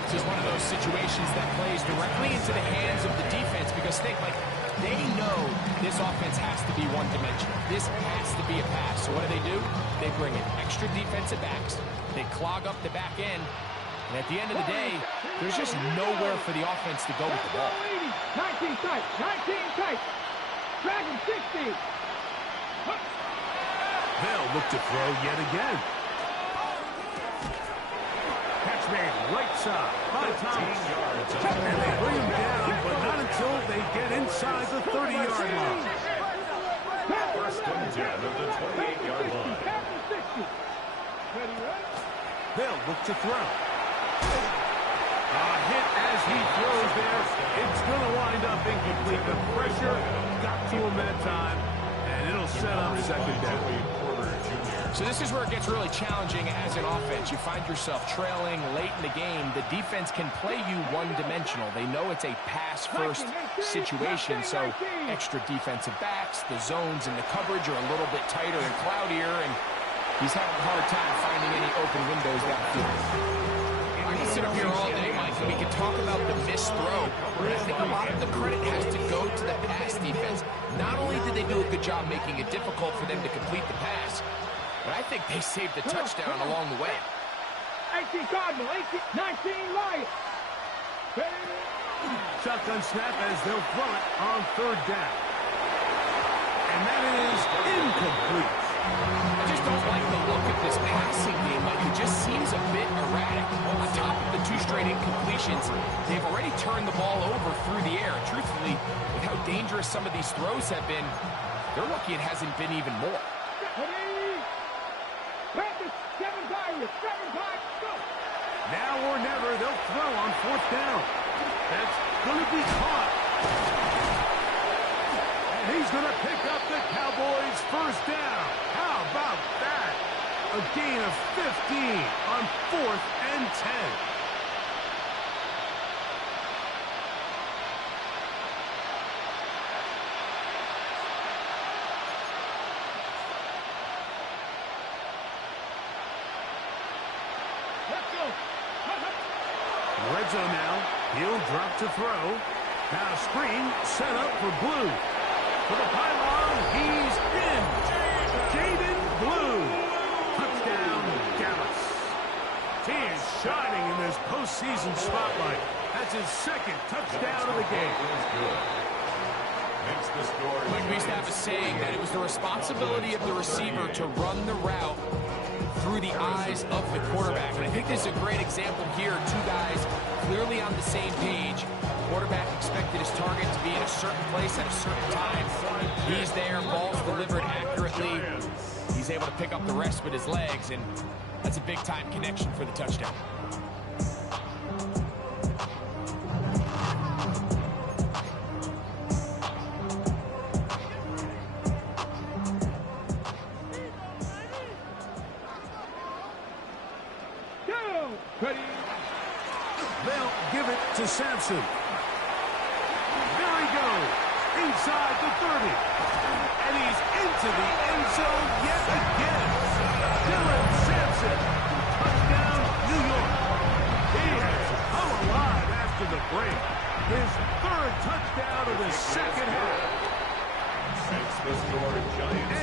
This is one of those situations that plays directly into the hands of the defense because they know this offense has to be one-dimensional. This has to be a pass. So what do? They bring in extra defensive backs. They clog up the back end. And at the end of the day, there's just nowhere for the offense to go with the ball. 19 tight. Dragon 60. They'll look to throw yet again. Catch made right side by Thomas. And they bring him down, but not until they get inside the 30-yard line. First and 10 at the 28-yard line. They'll look to throw. A hit as he throws there. It's going to wind up incomplete. The pressure got to him that time, and it'll set up second down. So this is where it gets really challenging as an offense. You find yourself trailing late in the game. The defense can play you one-dimensional. They know it's a pass-first situation, so extra defensive backs, the zones and the coverage are a little bit tighter and cloudier, and he's having a hard time finding any open windows downfield. I can sit up here all day, Mike, and we can talk about the missed throw, but I think a lot of the credit has to go to the pass defense. Not only did they do a good job making it difficult for them to complete the pass, but I think they saved the touchdown along the way. 18 Cardinal, 19 Lions. Shotgun snap as they'll throw it on third down. And that is incomplete. I just don't like the look of this passing game. Like, it just seems a bit erratic. On top of the 2 straight incompletions, they've already turned the ball over through the air. Truthfully, with how dangerous some of these throws have been, they're lucky it hasn't been even more. Now or never, they'll throw on fourth down. That's going to be caught. And he's going to pick up the Cowboys' first down. How about that? A gain of 15 on 4th and 10. Red zone now. He'll drop to throw. Now screen set up for Blue. For the pylon, he's in. Jaden Blue. Touchdown, Dallas. He is shining in this postseason spotlight. That's his 2nd touchdown of the game. Like we used to have a saying that it was the responsibility of the receiver to run the route through the eyes of the quarterback. And I think this is a great example here. 2 guys clearly on the same page. Quarterback expected his target to be in a certain place at a certain time. He's there, ball's delivered accurately. He's able to pick up the rest with his legs, and that's a big-time connection for the touchdown. They'll give it to Sampson. There he goes. Inside the 30. And he's into the end zone yet again. Dylan Sampson. Touchdown, New York. He has come alive after the break. His 3rd touchdown of the 2nd half.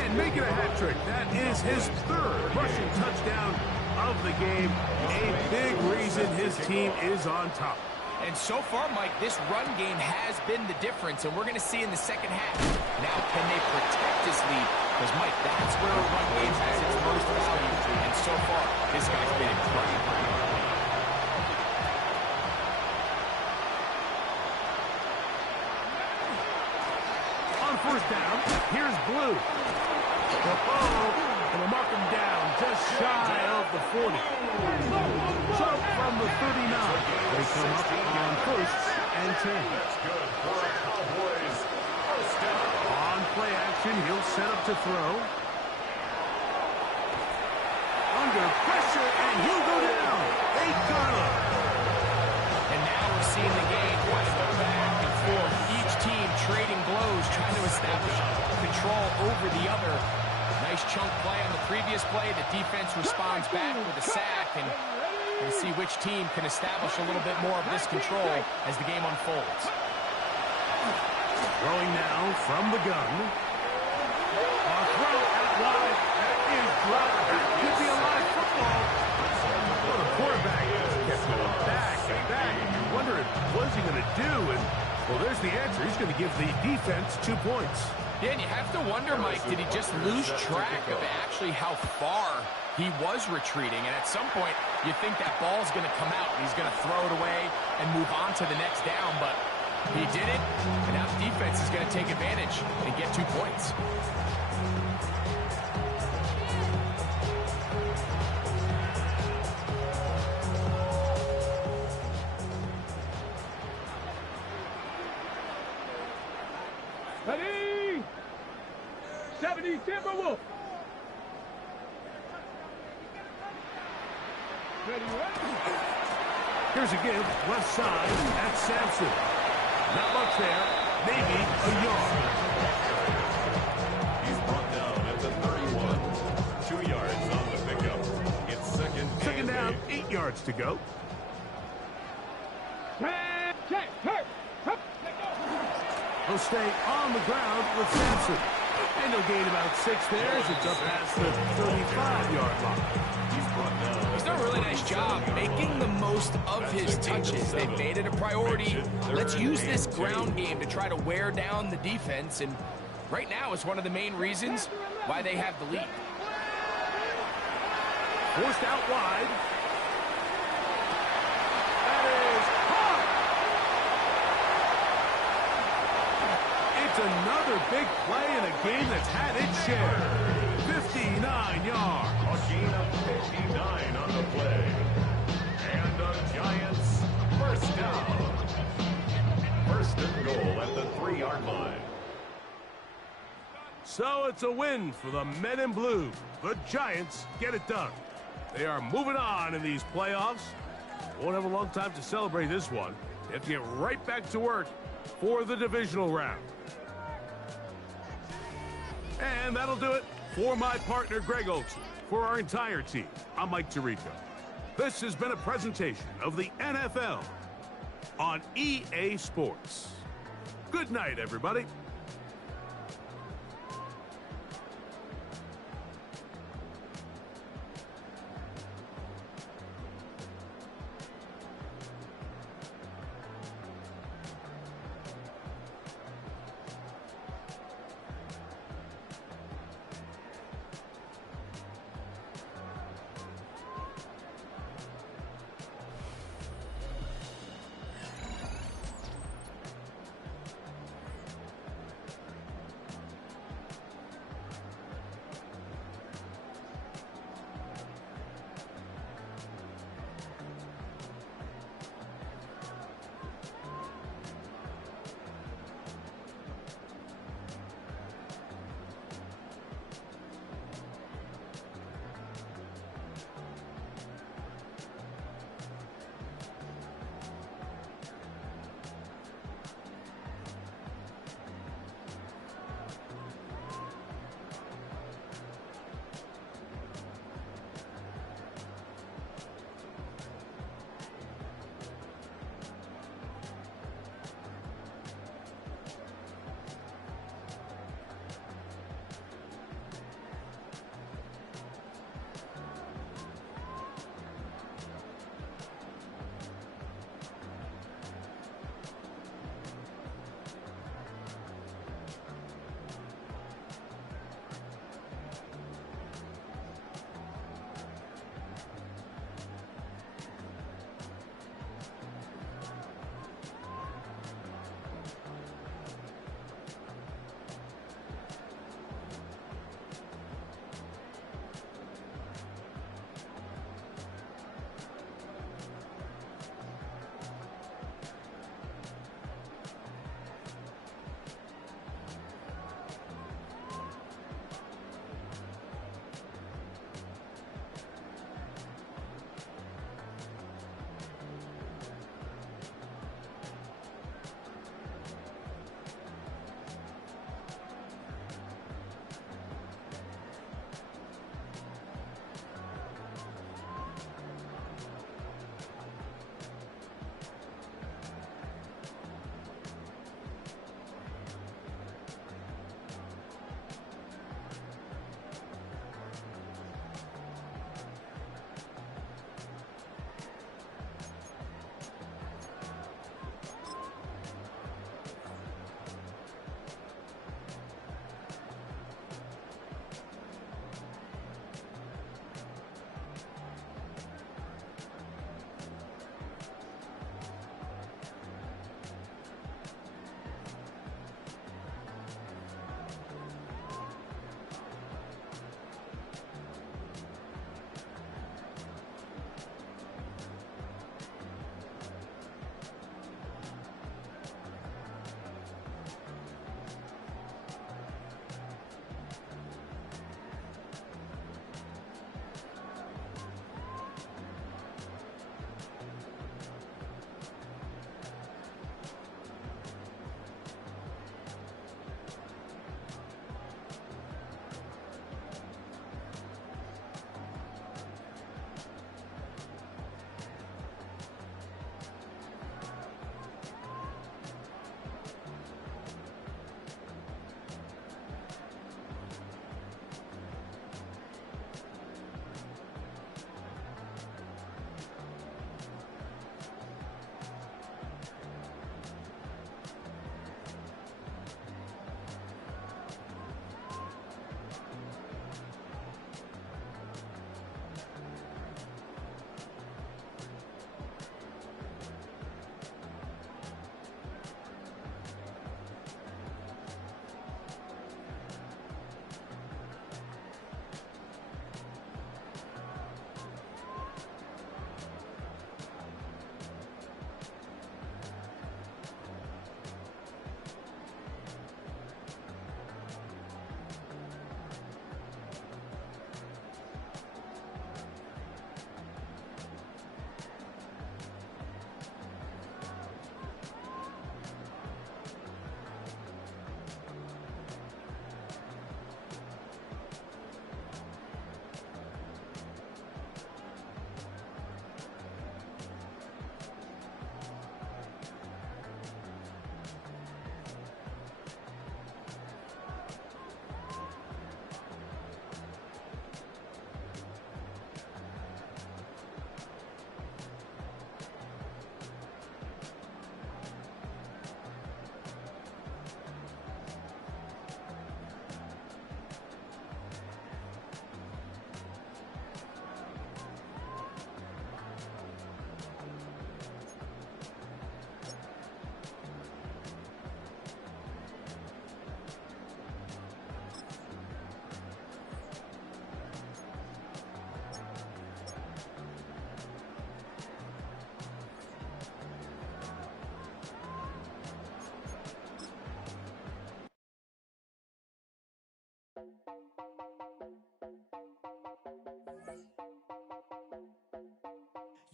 And making a hat trick. That is his 3rd rushing touchdown of the game. A big reason his team is on top. And so far, Mike, this run game has been the difference, and we're going to see in the 2nd half. Now, can they protect this lead? Because, Mike, that's where a run game has its most value. And so far, this guy's been incredible. On first down, here's Blue. And they'll mark him down just shy of the 40. So from the 39, they come up on 1st and 10. On play action, he'll set up to throw. Under pressure, and he'll go down. They got him. And now we're seeing the game kind of go back and forth. Each team trading blows, trying to establish control over the other. Nice chunk play on the previous play. The defense responds back with a sack, and we'll see which team can establish a little bit more of this control as the game unfolds. Throwing now from the gun. A throw out wide. That is dropped. That could be a live football. Well, the quarterback kept going back and back. You wondering what is he going to do? And, well, there's the answer. He's going to give the defense 2 points. Yeah, and you have to wonder, Mike, did he just lose track of actually how far he was retreating? And at some point, you think that ball's going to come out, and he's going to throw it away and move on to the next down. But he did it, and now the defense is going to take advantage and get 2 points. Ready? 70 Timberwolf. Here's a give, left side, at Sampson. Not much there, maybe a yard. He's brought down at the 31. 2 yards on the pickup. It's second Down, and 8 yards to go. He'll stay on the ground with Sampson. And he'll gain about 6 there as it's up past the 35-yard line. He's done a really nice job making the most of his touches. They've made it a priority. Let's use this ground game to try to wear down the defense. And right now it's one of the main reasons why they have the lead. Forced out wide. That is caught. It's another big play in a game that's had its share. 59 yards. A gain of 59 on the play. And the Giants first down. First and goal at the 3-yard line. So it's a win for the men in blue. The Giants get it done. They are moving on in these playoffs. Won't have a long time to celebrate this one. They have to get right back to work for the divisional round. And that'll do it for my partner, Greg Olson. For our entire team, I'm Mike Tirico. This has been a presentation of the NFL on EA Sports. Good night, everybody.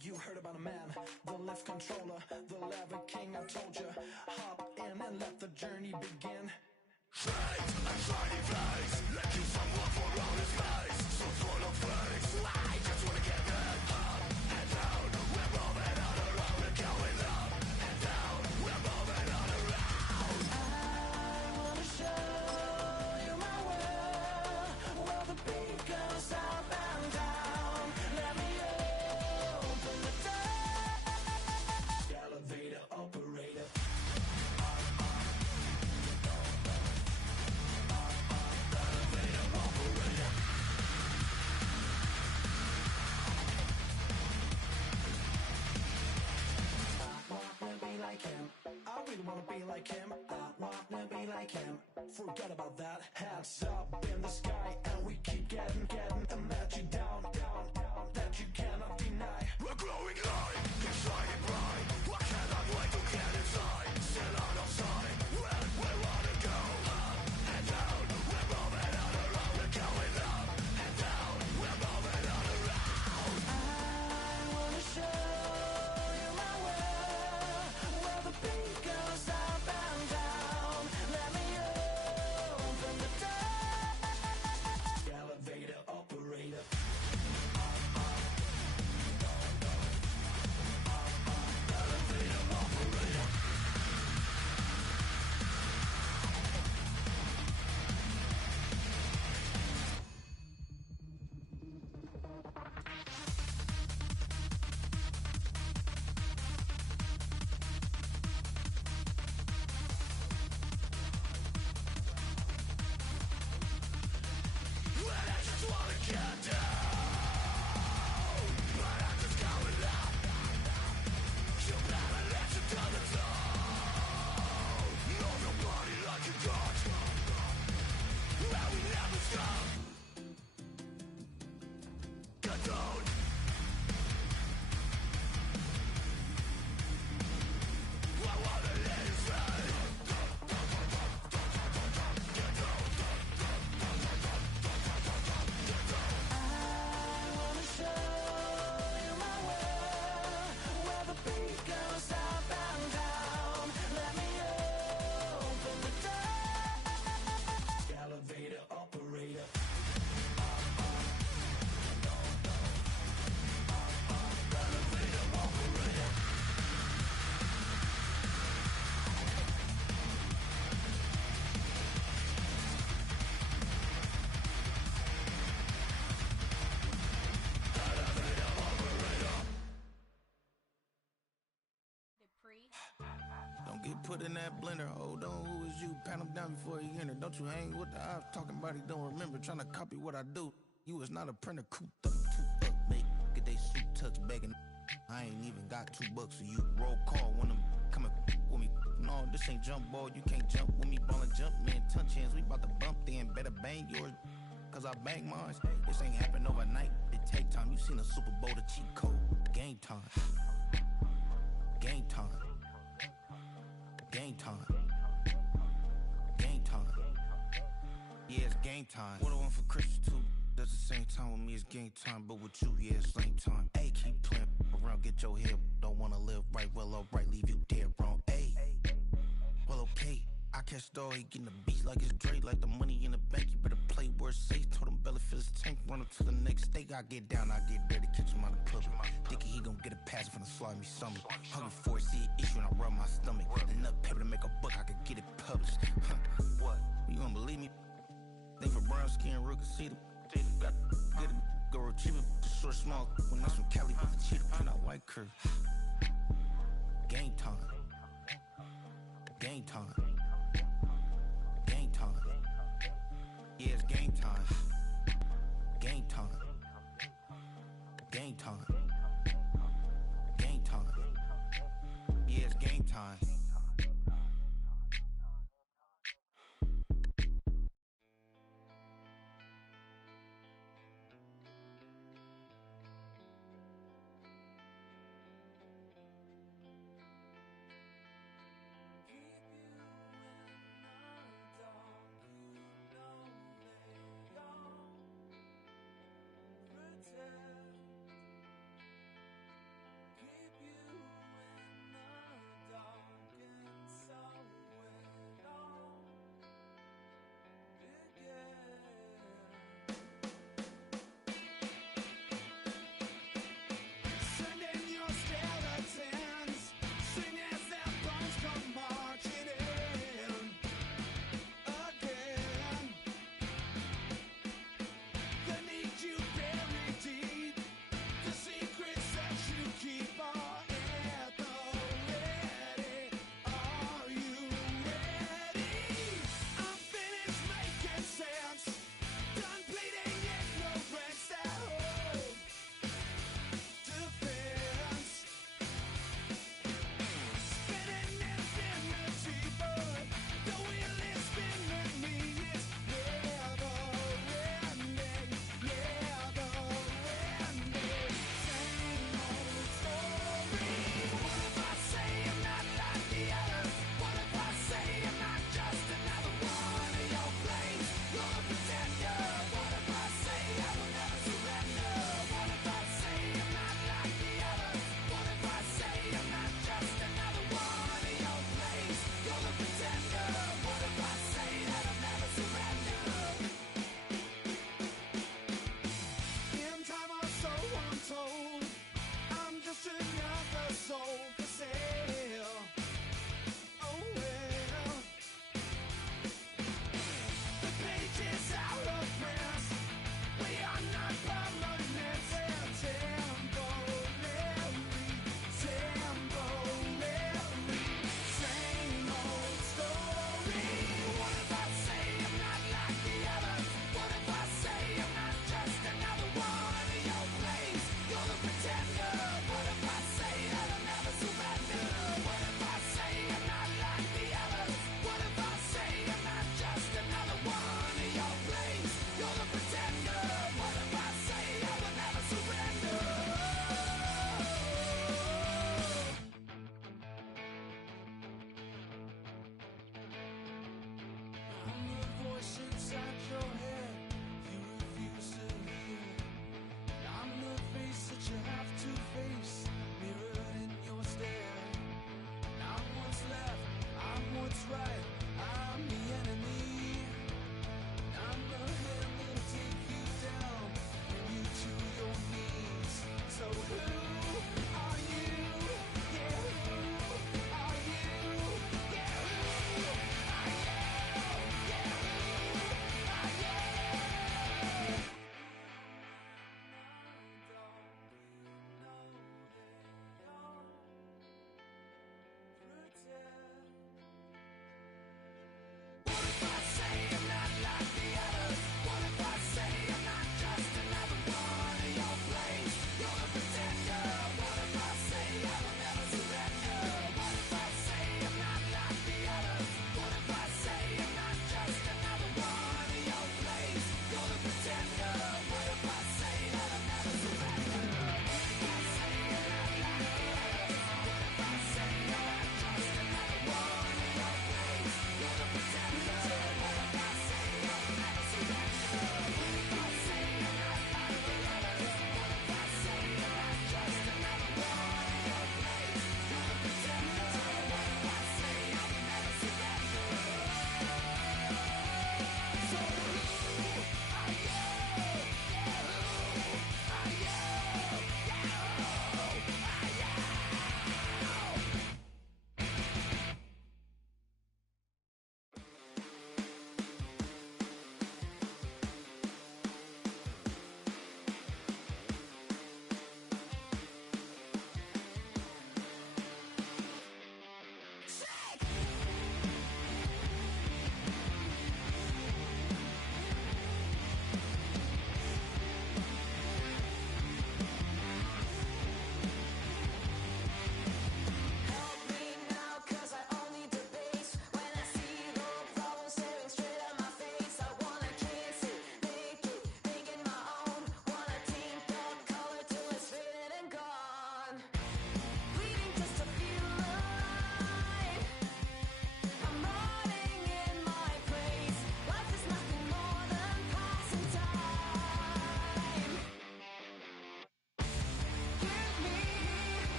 You heard about a man, the lift controller, the lever king. I told you, hop in and let the journey begin. Straight and shiny face, making some love around his face. So full of face, I just wanna get it up and down. We're moving on around, we're going up and down. We're moving on around. I wanna show you my world, where the beat goes up and down. Let me open the door. Elevator operator. I really wanna be like him. I wanna be like him. Forget about that. Hats up in the sky, and we keep getting the magic down, that you cannot deny. We're growing light, keep shining bright. I cannot wait to get inside. Stand out outside, where we wanna go. Up and down, we're moving on around. We're going up and down, we're moving on around. I wanna show you my world, where the beat goes up and down. Let me open the door. Elevator operator. Elevator operator. When I just wanna get down, but I'm just going up. You never let you down the zone. Move your body like a god, and we never stop. Get down. I wanna let it slide. Get down. I wanna show you my world, where the beat goes up and down. Let me open the door. Elevator operator. Elevator operator. Don't get put in that blender. Hold on, who is you? Pat him down before he enter. Don't you hang with the ops talking about he don't remember. Trying to copy what I do. You is not a printer. Cooped up, too up, make get they suit tucks begging. I ain't even got $2, so you roll call when I'm coming with me. No, this ain't jump ball. You can't jump with me. Ballin' jump, man. Touch hands. We bout to bump then. Better bang yours, cause I bang mine. This ain't happen overnight. It take time. You seen a Super Bowl, the cheat code. Game time. Game time. Game time. Game time. Yeah, it's game time. What I want for Christmas too. Does the same time with me, it's game time. But with you, yeah, it's lame time. Hey, keep playing around, get your head. Don't wanna live right, well, alright, leave you dead wrong. Hey, well, okay. I catch the dog, he getting the beat like it's Dre. Like the money in the bank, you better play where it's safe. Told him Bella fill his tank, run up to the next state. I get down, I get dirty, catch him out of public. Thinking he gon' get a pass from the slimy stomach. Hungry for it, see an issue and I rub my stomach. Enough paper to make a book, I could get it published. What? You don't believe me? Think for brown skin, real can see them. Got get it, go retrieve it, just short small. When that's from Cali, but the cheetah print out white curve. Game time. Game time. Game time. Yeah, it's game time. Game time. Game time. Game time. Yeah, it's game time.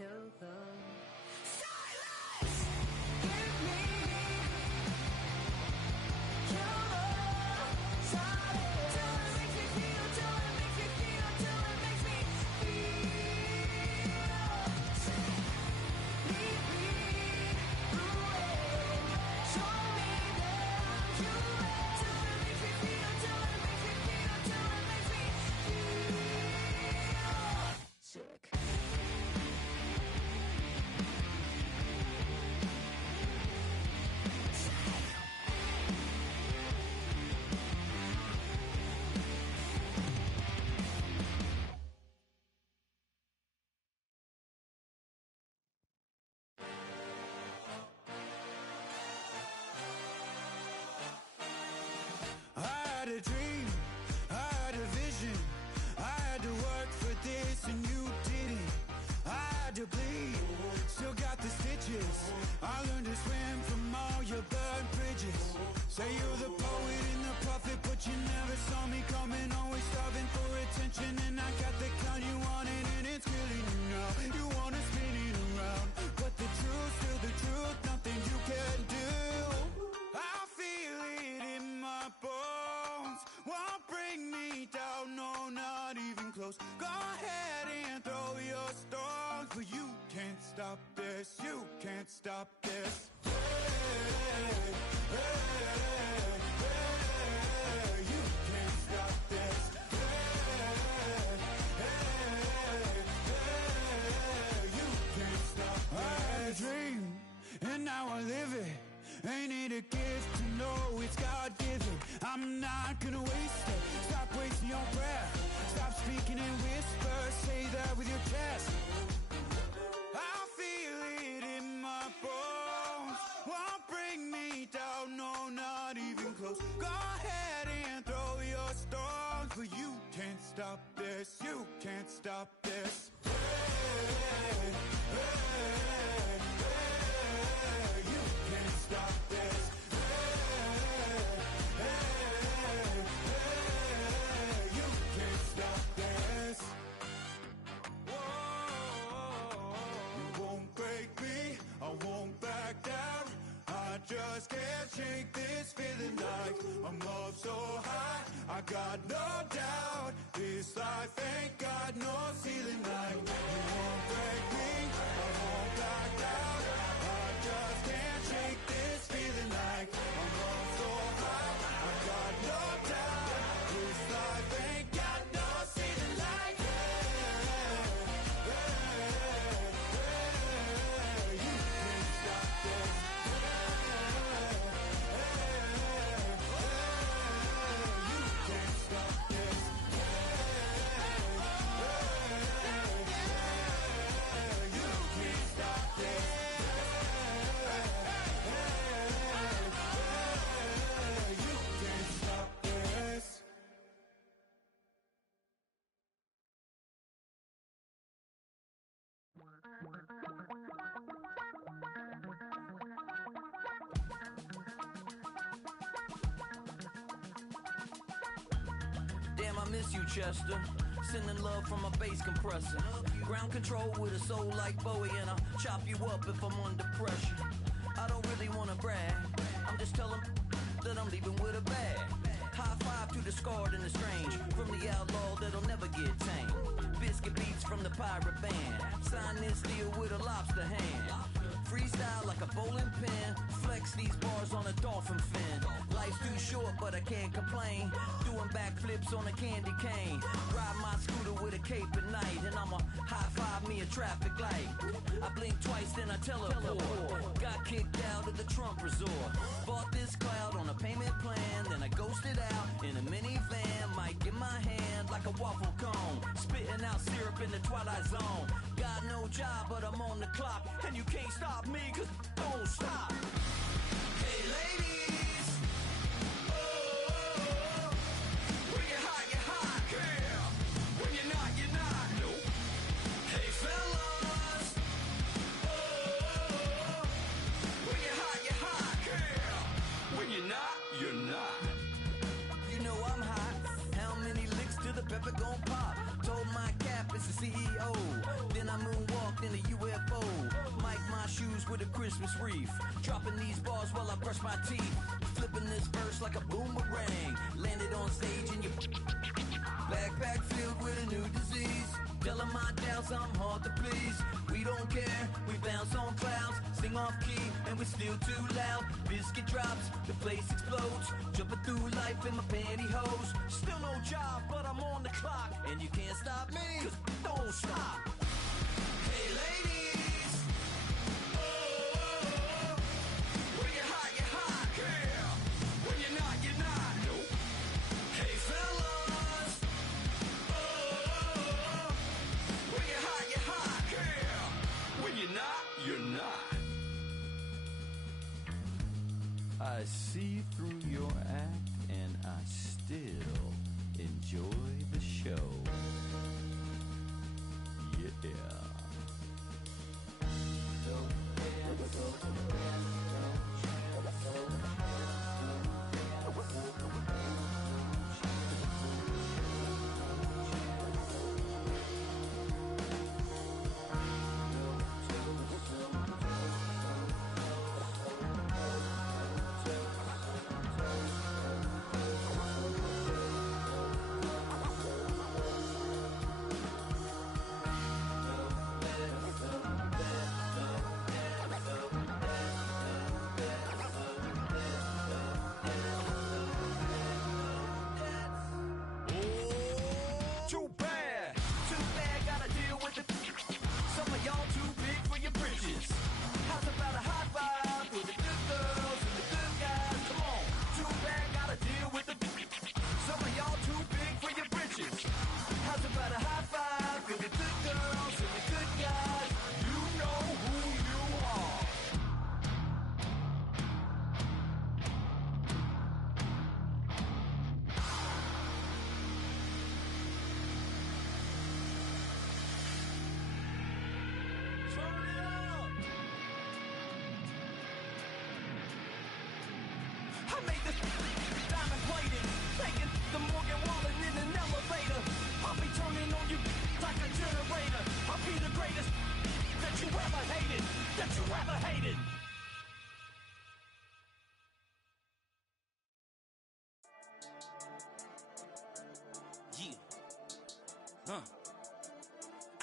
kill them. Silence! Give me killer silence. Till it makes me feel, till it makes me feel, till it makes me feel sick. Lead me through it. Show me that I'm human. Till it makes me feel, till it makes me feel, till it makes me feel sick. I had a dream, I had a vision, I had to work for this and you didn't. I had to bleed, still got the stitches. I learned to swim from all your burned bridges. Say you're the poet and the prophet, but you never saw me coming. Always starving for attention, and I got the kind you wanted, and it's killing you now. You wanna spin it around, but the truth's still the truth. Nothing you can do. I feel it in my bones. Won't bring me down, no, not even close. Go ahead and throw your stones, but you can't stop this. You can't stop this. Hey, hey, hey, you can't stop this. Hey, hey, hey, you can't stop this. I had a dream, and now I live it. Ain't it a gift to know it's God-given? I'm not gonna waste it. Stop wasting your breath. Stop speaking in whispers. Say that with your chest. I feel it in my bones. Won't bring me down, no, not even close. Go ahead and throw your stones, but you can't stop this. You can't stop this. Hey, hey, hey, you can't stop this. Hey, hey, hey, you can't stop this. Whoa, you won't break me, I won't back down. I just can't shake this feeling like I'm up so high. I got no doubt this life ain't got no ceiling like. You won't break me, I won't back down. I just can't shake this feeling like I'm up so high. I got no doubt this life ain't got no ceiling like. Hey, hey, hey, you can't stop this. Damn, I miss you, Chester. Sending love from a bass compressor. Ground control with a soul like Bowie, and I'll chop you up if I'm under pressure. I don't really wanna brag. I'm just telling that I'm leaving with a bag. High five to the scarred and the strange. From the outlaw that'll never get tamed. Biscuit beats from the pirate band. Sign this deal with a lobster hand. Freestyle like a bowling pin. Flex these bars on a dolphin fin. Life's too short, but I can't complain. Doing backflips on a candy cane. Ride my scooter with a cape at night. And I'ma high five me a traffic light. I blink twice, then I teleport. Got kicked out of the Trump resort. Bought this cloud on a payment plan. Then I ghosted out in a minivan. Mic in my hand like a waffle cone. Spitting out syrup in the twilight zone. Got no job, but I'm on the clock. And you can't stop me, cause don't stop. Hey ladies, oh, when you're hot, girl. When you're not, nope. Hey fellas, oh, when you're hot, girl. When you're not, you're not. You know I'm hot. How many licks till the pepper gon' pop? Told my cap it's the CEO. Then I moonwalked in the UFO. Christmas wreath. Dropping these bars while I brush my teeth. Flipping this verse like a boomerang. Landed on stage in your backpack filled with a new disease. Tell 'em my doubts, I'm hard to please. We don't care, we bounce on clouds. Sing off key, and we're still too loud. Biscuit drops, the place explodes. Jumping through life in my pantyhose. Still no job, but I'm on the clock. And you can't stop me, 'cause don't stop. Hey ladies, oh, when you're hot, yeah. When you're not, you're not. Nope. Hey fellas, oh, when you're hot, yeah. When you're not, you're not. I see through your act, and I still enjoy the show. Yeah.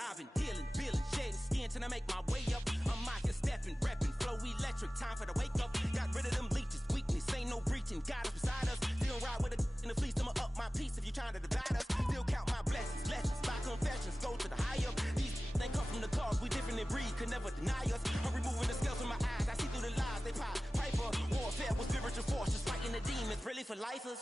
I've been dealing, feeling, shedding skin till I make my way up. I'm mocking, stepping, repping, flow electric, time for the wake up. Got rid of them leeches, weakness, ain't no breaching. God is beside us, still ride with a in the fleece. I'ma up my piece if you trying to divide us. Still count my blessings, lessons, by confessions, go to the high up. These they come from the cause, we different in breed, could never deny us. I'm removing the scales from my eyes, I see through the lies they pop. Piper, warfare with spiritual forces, fighting the demons, really for lifers.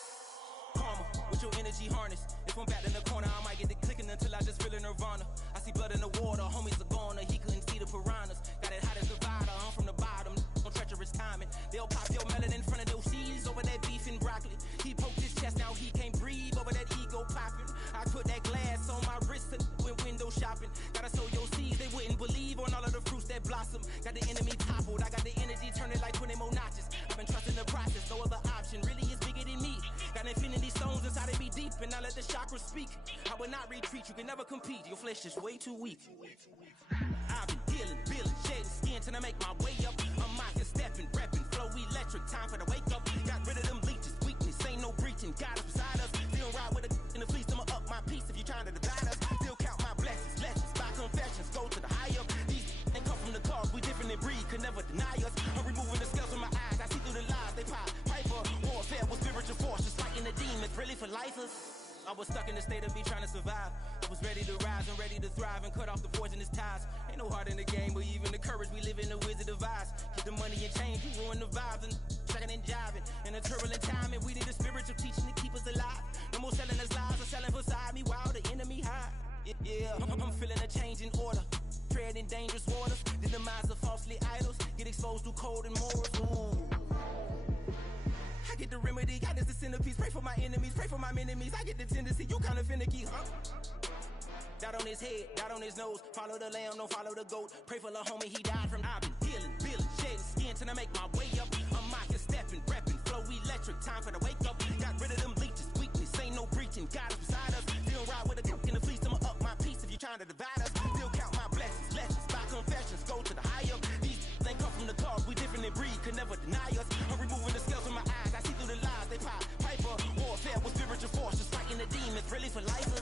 Karma, with your energy harness. If I'm back in the corner, I might get it clicking until I just feel a nirvana. I see blood in the water, homies are gone, he couldn't see the piranhas. Got it hot as Nevada, I'm from the bottom, on treacherous timing. They'll pop your melon in front of those seeds over that beef and broccoli. He poked his chest out, he can't breathe over that ego popping. I put that glass on my wrist and went window shopping. Gotta sow your seeds, they wouldn't believe on all of the fruits that blossom. Got the enemy toppled, I got the energy turning like 20 more notches. I've been trusting the process, no other option really is bigger than me. Got infinity stones inside of me deep, and I let the chakras speak. I will not retreat, you can never compete, your flesh is way too weak. I've been dealing, feeling, shedding skin till I make my way up. I'm mocking, stepping, repping, flow electric, time for the wake up. Got rid of them leeches, weakness, ain't no breaching. God is beside us, still ride with a in the fleece. I'ma up my piece if you trying to divide us. Still count my blessings, lessons, by confessions, go to the high up. These they come from the cause, we different in breed, could never deny us. I'm removing the scales from my eyes, I see through the lies they pop. Piper, warfare with spiritual forces, fighting the demons, really for lifers. I was stuck in the state of me trying to survive. I was ready to rise and ready to thrive and cut off the poisonous ties. Ain't no heart in the game, but even the courage we live in the Wizard of Oz. Get the money and change, you ruin the vibes and tracking and jiving. In a turbulent time, and we need a spiritual teaching to keep us alive. No more selling us lies or selling beside me while the enemy hide. Yeah, I'm feeling a change in order. Treading dangerous waters, the demise of falsely idols. Get exposed through code and morals. Ooh. I get the remedy, God is the centerpiece. Pray for my enemies, pray for my enemies. I get the tendency, you kinda finicky, huh? Dot on his head, dot on his nose. Follow the lamb, don't follow the goat. Pray for the homie, he died from. I've been dealing, feeling, shedding skin till I make my way up. I'm mocking, stepping, repping, flow electric, time for the wake up. Got rid of them leeches, weakness, ain't no breaching. God is beside us, still ride with a in the fleece. I'ma up my piece if you trying to divide us. Still count my blessings, lessons, by confessions, go to the high up. These they come from the cause, the demons, really for lifers.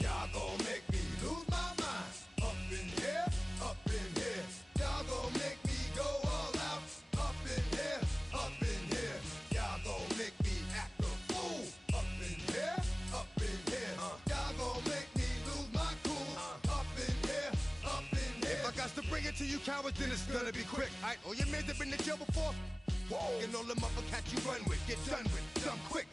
Y'all gon' make me lose my mind. Up in here, up in here. Y'all gon' make me go all out. Up in here, up in here. Y'all gon' make me act a fool. Up in here, up in here. Y'all gon' make me lose my cool. Up in here, up in here. If I got to bring it to you cowards, then it's gonna be quick. Alright, all your men have been to jail before. Whoa. And all the motherfuckers you run with, get done with, dumb quick.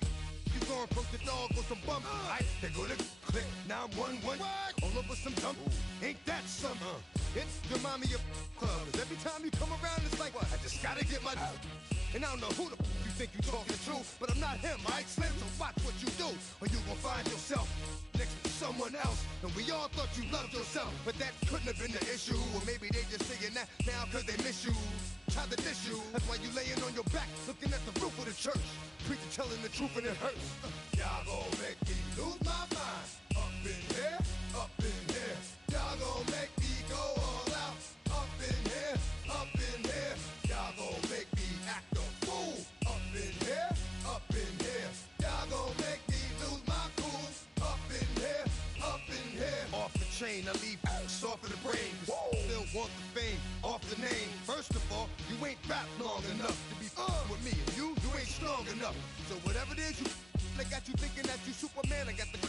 You gon' approach the dog with some bump. Aight, they go to click 911. All over some dump. Ain't that something? It's the mommy of clubs. Every time you come around, it's like, I just gotta get my. And I don't know who the you think you talking to, but I'm not him, aight, Slim? So watch what you do, or you gon' find yourself next to someone else. And we all thought you loved yourself, but that couldn't have been the issue. Or maybe they just saying that now cause they miss you. Try to diss you. That's why you laying on your back, looking at the roof of the church. Preacher telling the truth and it hurts. Y'all gon' make me lose my mind. Up in here, up in here. Y'all gon' make me go all out. Up in here, up in here. Y'all gon' make me act a fool. Up in here, up in here. Y'all gon' make me lose my cool. Up in here, up in here. Off the chain, I leave soft in the brain. Still want the fame, off the name. First of all, you ain't rap long enough to be with me. And you ain't strong enough. So whatever it is you, I got you thinking that you Superman. I got the